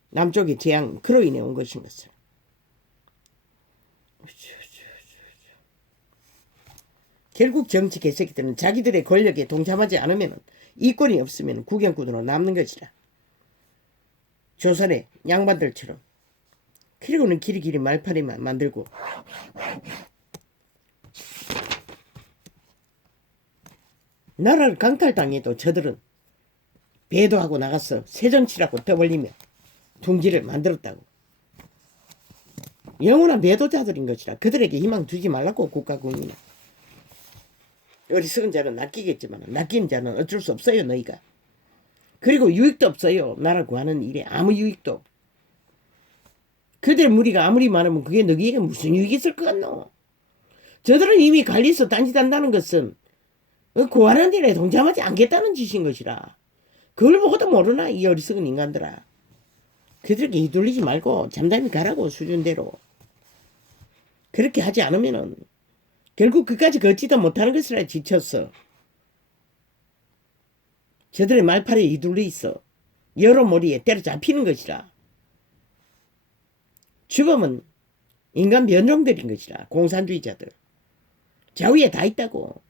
남쪽의 재앙, 그로 인해 온 것인 것을. 결국 정치 개새끼들은 자기들의 권력에 동참하지 않으면 이권이 없으면 구경꾼으로 남는 것이라. 조선의 양반들처럼. 그리고는 길이길이 말파리만 만들고 나라를 강탈당해도 저들은 배도하고 나가서 새정치라고 떠벌리며 둥지를 만들었다고. 영원한 배도자들인 것이라. 그들에게 희망 두지 말라고 국가 국민은. 어리석은 자는 낚이겠지만 낚이는 자는 어쩔 수 없어요. 너희가. 그리고 유익도 없어요. 나라 구하는 일에 아무 유익도. 그들의 무리가 아무리 많으면 그게 너희에게 무슨 유익이 있을 것 같노. 저들은 이미 관리에서 딴짓한다는 것은 구하는 일에 동참하지 않겠다는 짓인 것이라. 그걸 보고도 모르나 이 어리석은 인간들아. 그들에게 휘둘리지 말고 잠잠히 가라고. 수준대로. 그렇게 하지 않으면은 결국 그까지 걷지도 못하는 것이라. 지쳤어. 저들의 말팔에 휘둘려 있어. 여러 머리에 때려잡히는 것이라. 죽음은 인간 변종들인 것이라. 공산주의자들. 좌우에 다 있다고.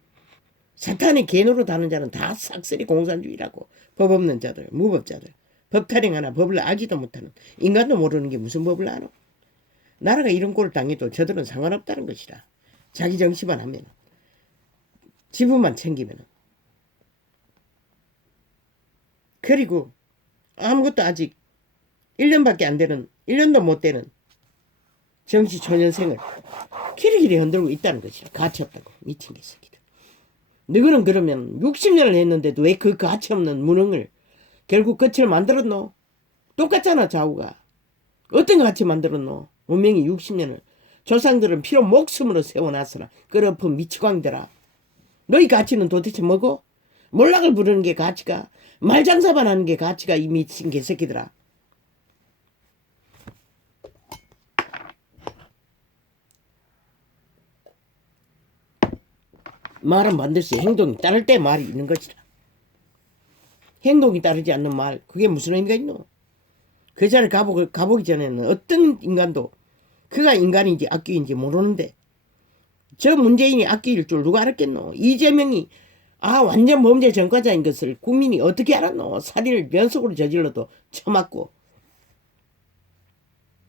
사탄의 개노로 다는 자는 다 싹쓸이 공산주의라고. 법 없는 자들, 무법자들. 법 타령하나 법을 알지도 못하는 인간도 모르는 게 무슨 법을 알아. 나라가 이런 꼴을 당해도 저들은 상관없다는 것이라. 자기 정치만 하면, 지분만 챙기면. 그리고 아무것도 아직 1년밖에 안 되는, 1년도 못 되는 정치 초년생을 기리기리 흔들고 있다는 것이라. 가치 없다고. 미친 개새끼들. 너희는 그러면 60년을 했는데도 왜 그 가치 없는 무능을 결국 끝을 만들었노? 똑같잖아. 좌우가. 어떤 가치 만들었노? 운명이 60년을. 조상들은 피로 목숨으로 세워놨으나 끌어엎은 미치광들아. 너희 가치는 도대체 뭐고? 몰락을 부르는 게 가치가? 말장사만 하는 게 가치가? 이 미친 개새끼들아. 말은 반드시 행동이 따를 때 말이 있는 것이라. 행동이 따르지 않는 말, 그게 무슨 의미가 있노? 그 자리에 가보기 전에는 어떤 인간도 그가 인간인지 악귀인지 모르는데 저 문재인이 악귀일 줄 누가 알았겠노? 이재명이 완전 범죄 전과자인 것을 국민이 어떻게 알았노? 살인을 연속으로 저질러도 처맞고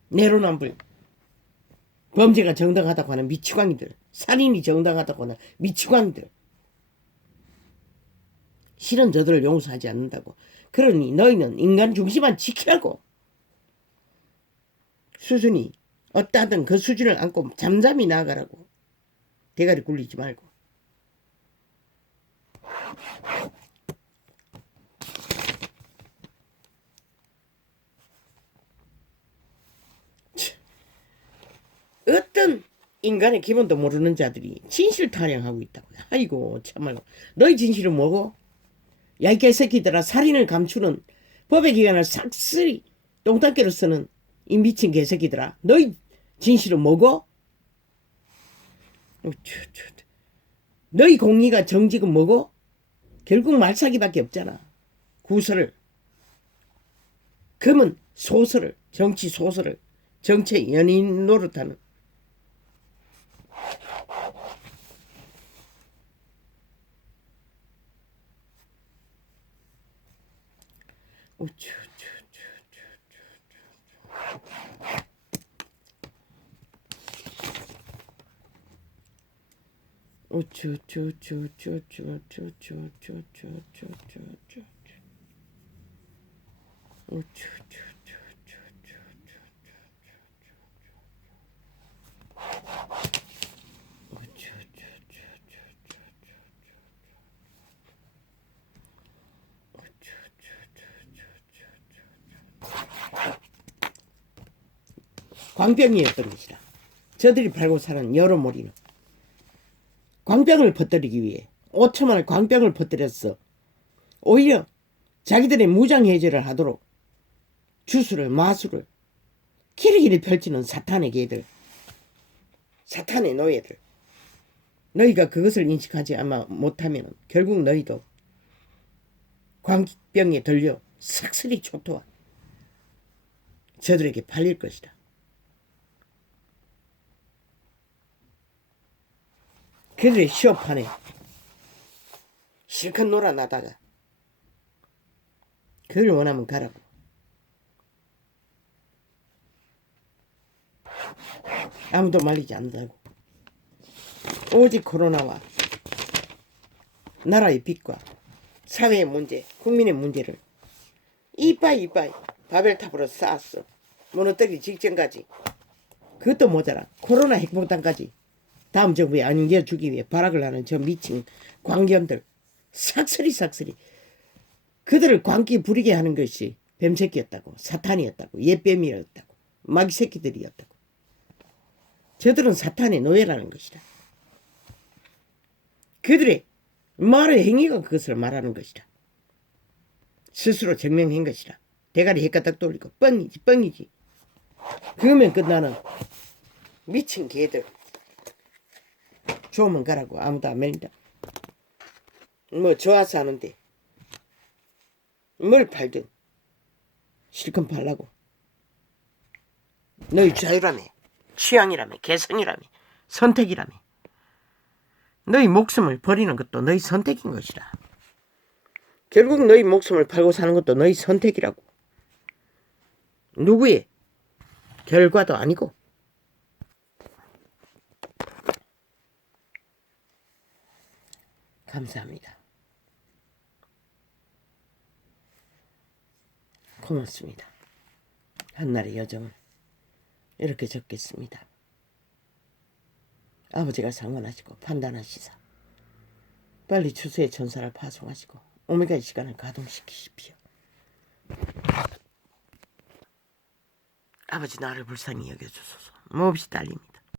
내로남불. 범죄가 정당하다고 하는 미치광이들. 살인이 정당하다고 하는 미치광이들. 실은 저들을 용서하지 않는다고. 그러니 너희는 인간 중심만 지키라고. 수준이 어떠하든 그 수준을 안고 잠잠히 나아가라고. 대가리 굴리지 말고. 어떤 인간의 기본도 모르는 자들이 진실 타령하고 있다고요. 아이고 참말로. 너희 진실은 뭐고? 야 이 개새끼들아. 살인을 감추는 법의 기관을 싹쓸이 똥닦개로 쓰는 이 미친 개새끼들아. 너희 진실은 뭐고? 너희 공의가 정직은 뭐고? 결국 말싸기밖에 없잖아. 구설을, 금은 소설을, 정치 소설을, 정치 연인 노릇하는. 광병이었던 것이라. 저들이 팔고 사는 여러 몰이는 광병을 퍼뜨리기 위해 5천만을 광병을 퍼뜨렸어. 오히려 자기들의 무장해제를 하도록 주술을 마술을 기리기리 펼치는 사탄의 개들, 사탄의 노예들. 너희가 그것을 인식하지 못하면 결국 너희도 광병에 들려 싹쓸이 초토화 저들에게 팔릴 것이다. 그들의 시업판에 실컷 놀아나다가 그걸 원하면 가라고. 아무도 말리지 않는다고. 오직 코로나와 나라의 빚과 사회의 문제, 국민의 문제를 이빠이 바벨탑으로 쌓았어. 무너뜨리기 직전까지. 그것도 모자라 코로나 핵폭탄까지 다음 정부에 안겨주기 위해 발악을 하는 저 미친 광견들 삭스리 그들을 광기 부리게 하는 것이 뱀새끼였다고 사탄이었다고 옛뱀이었다고 마귀새끼들이었다고. 저들은 사탄의 노예라는 것이다. 그들의 말의 행위가 그것을 말하는 것이다. 스스로 증명한 것이다. 대가리 헷가닥 돌리고 뻥이지. 그러면 끝나는 미친 개들. 좋으면 가라고 아무도 안 밀린다. 뭐 좋아서 하는데 뭘 팔든 실컷 팔라고. 너희 자유라며 취향이라며 개성이라며 선택이라며. 너희 목숨을 버리는 것도 너희 선택인 것이다. 결국 너희 목숨을 팔고 사는 것도 너희 선택이라고. 누구의 결과도 아니고. 감사합니다. 고맙습니다. 한날의 여정은 이렇게 적겠습니다. 아버지가 상관하시고 판단하시사 빨리 추수의 천사를 파송하시고 오메가의 시간을 가동시키십시오. 아버지 나를 불쌍히 여겨주소서. 몹시 딸립니다.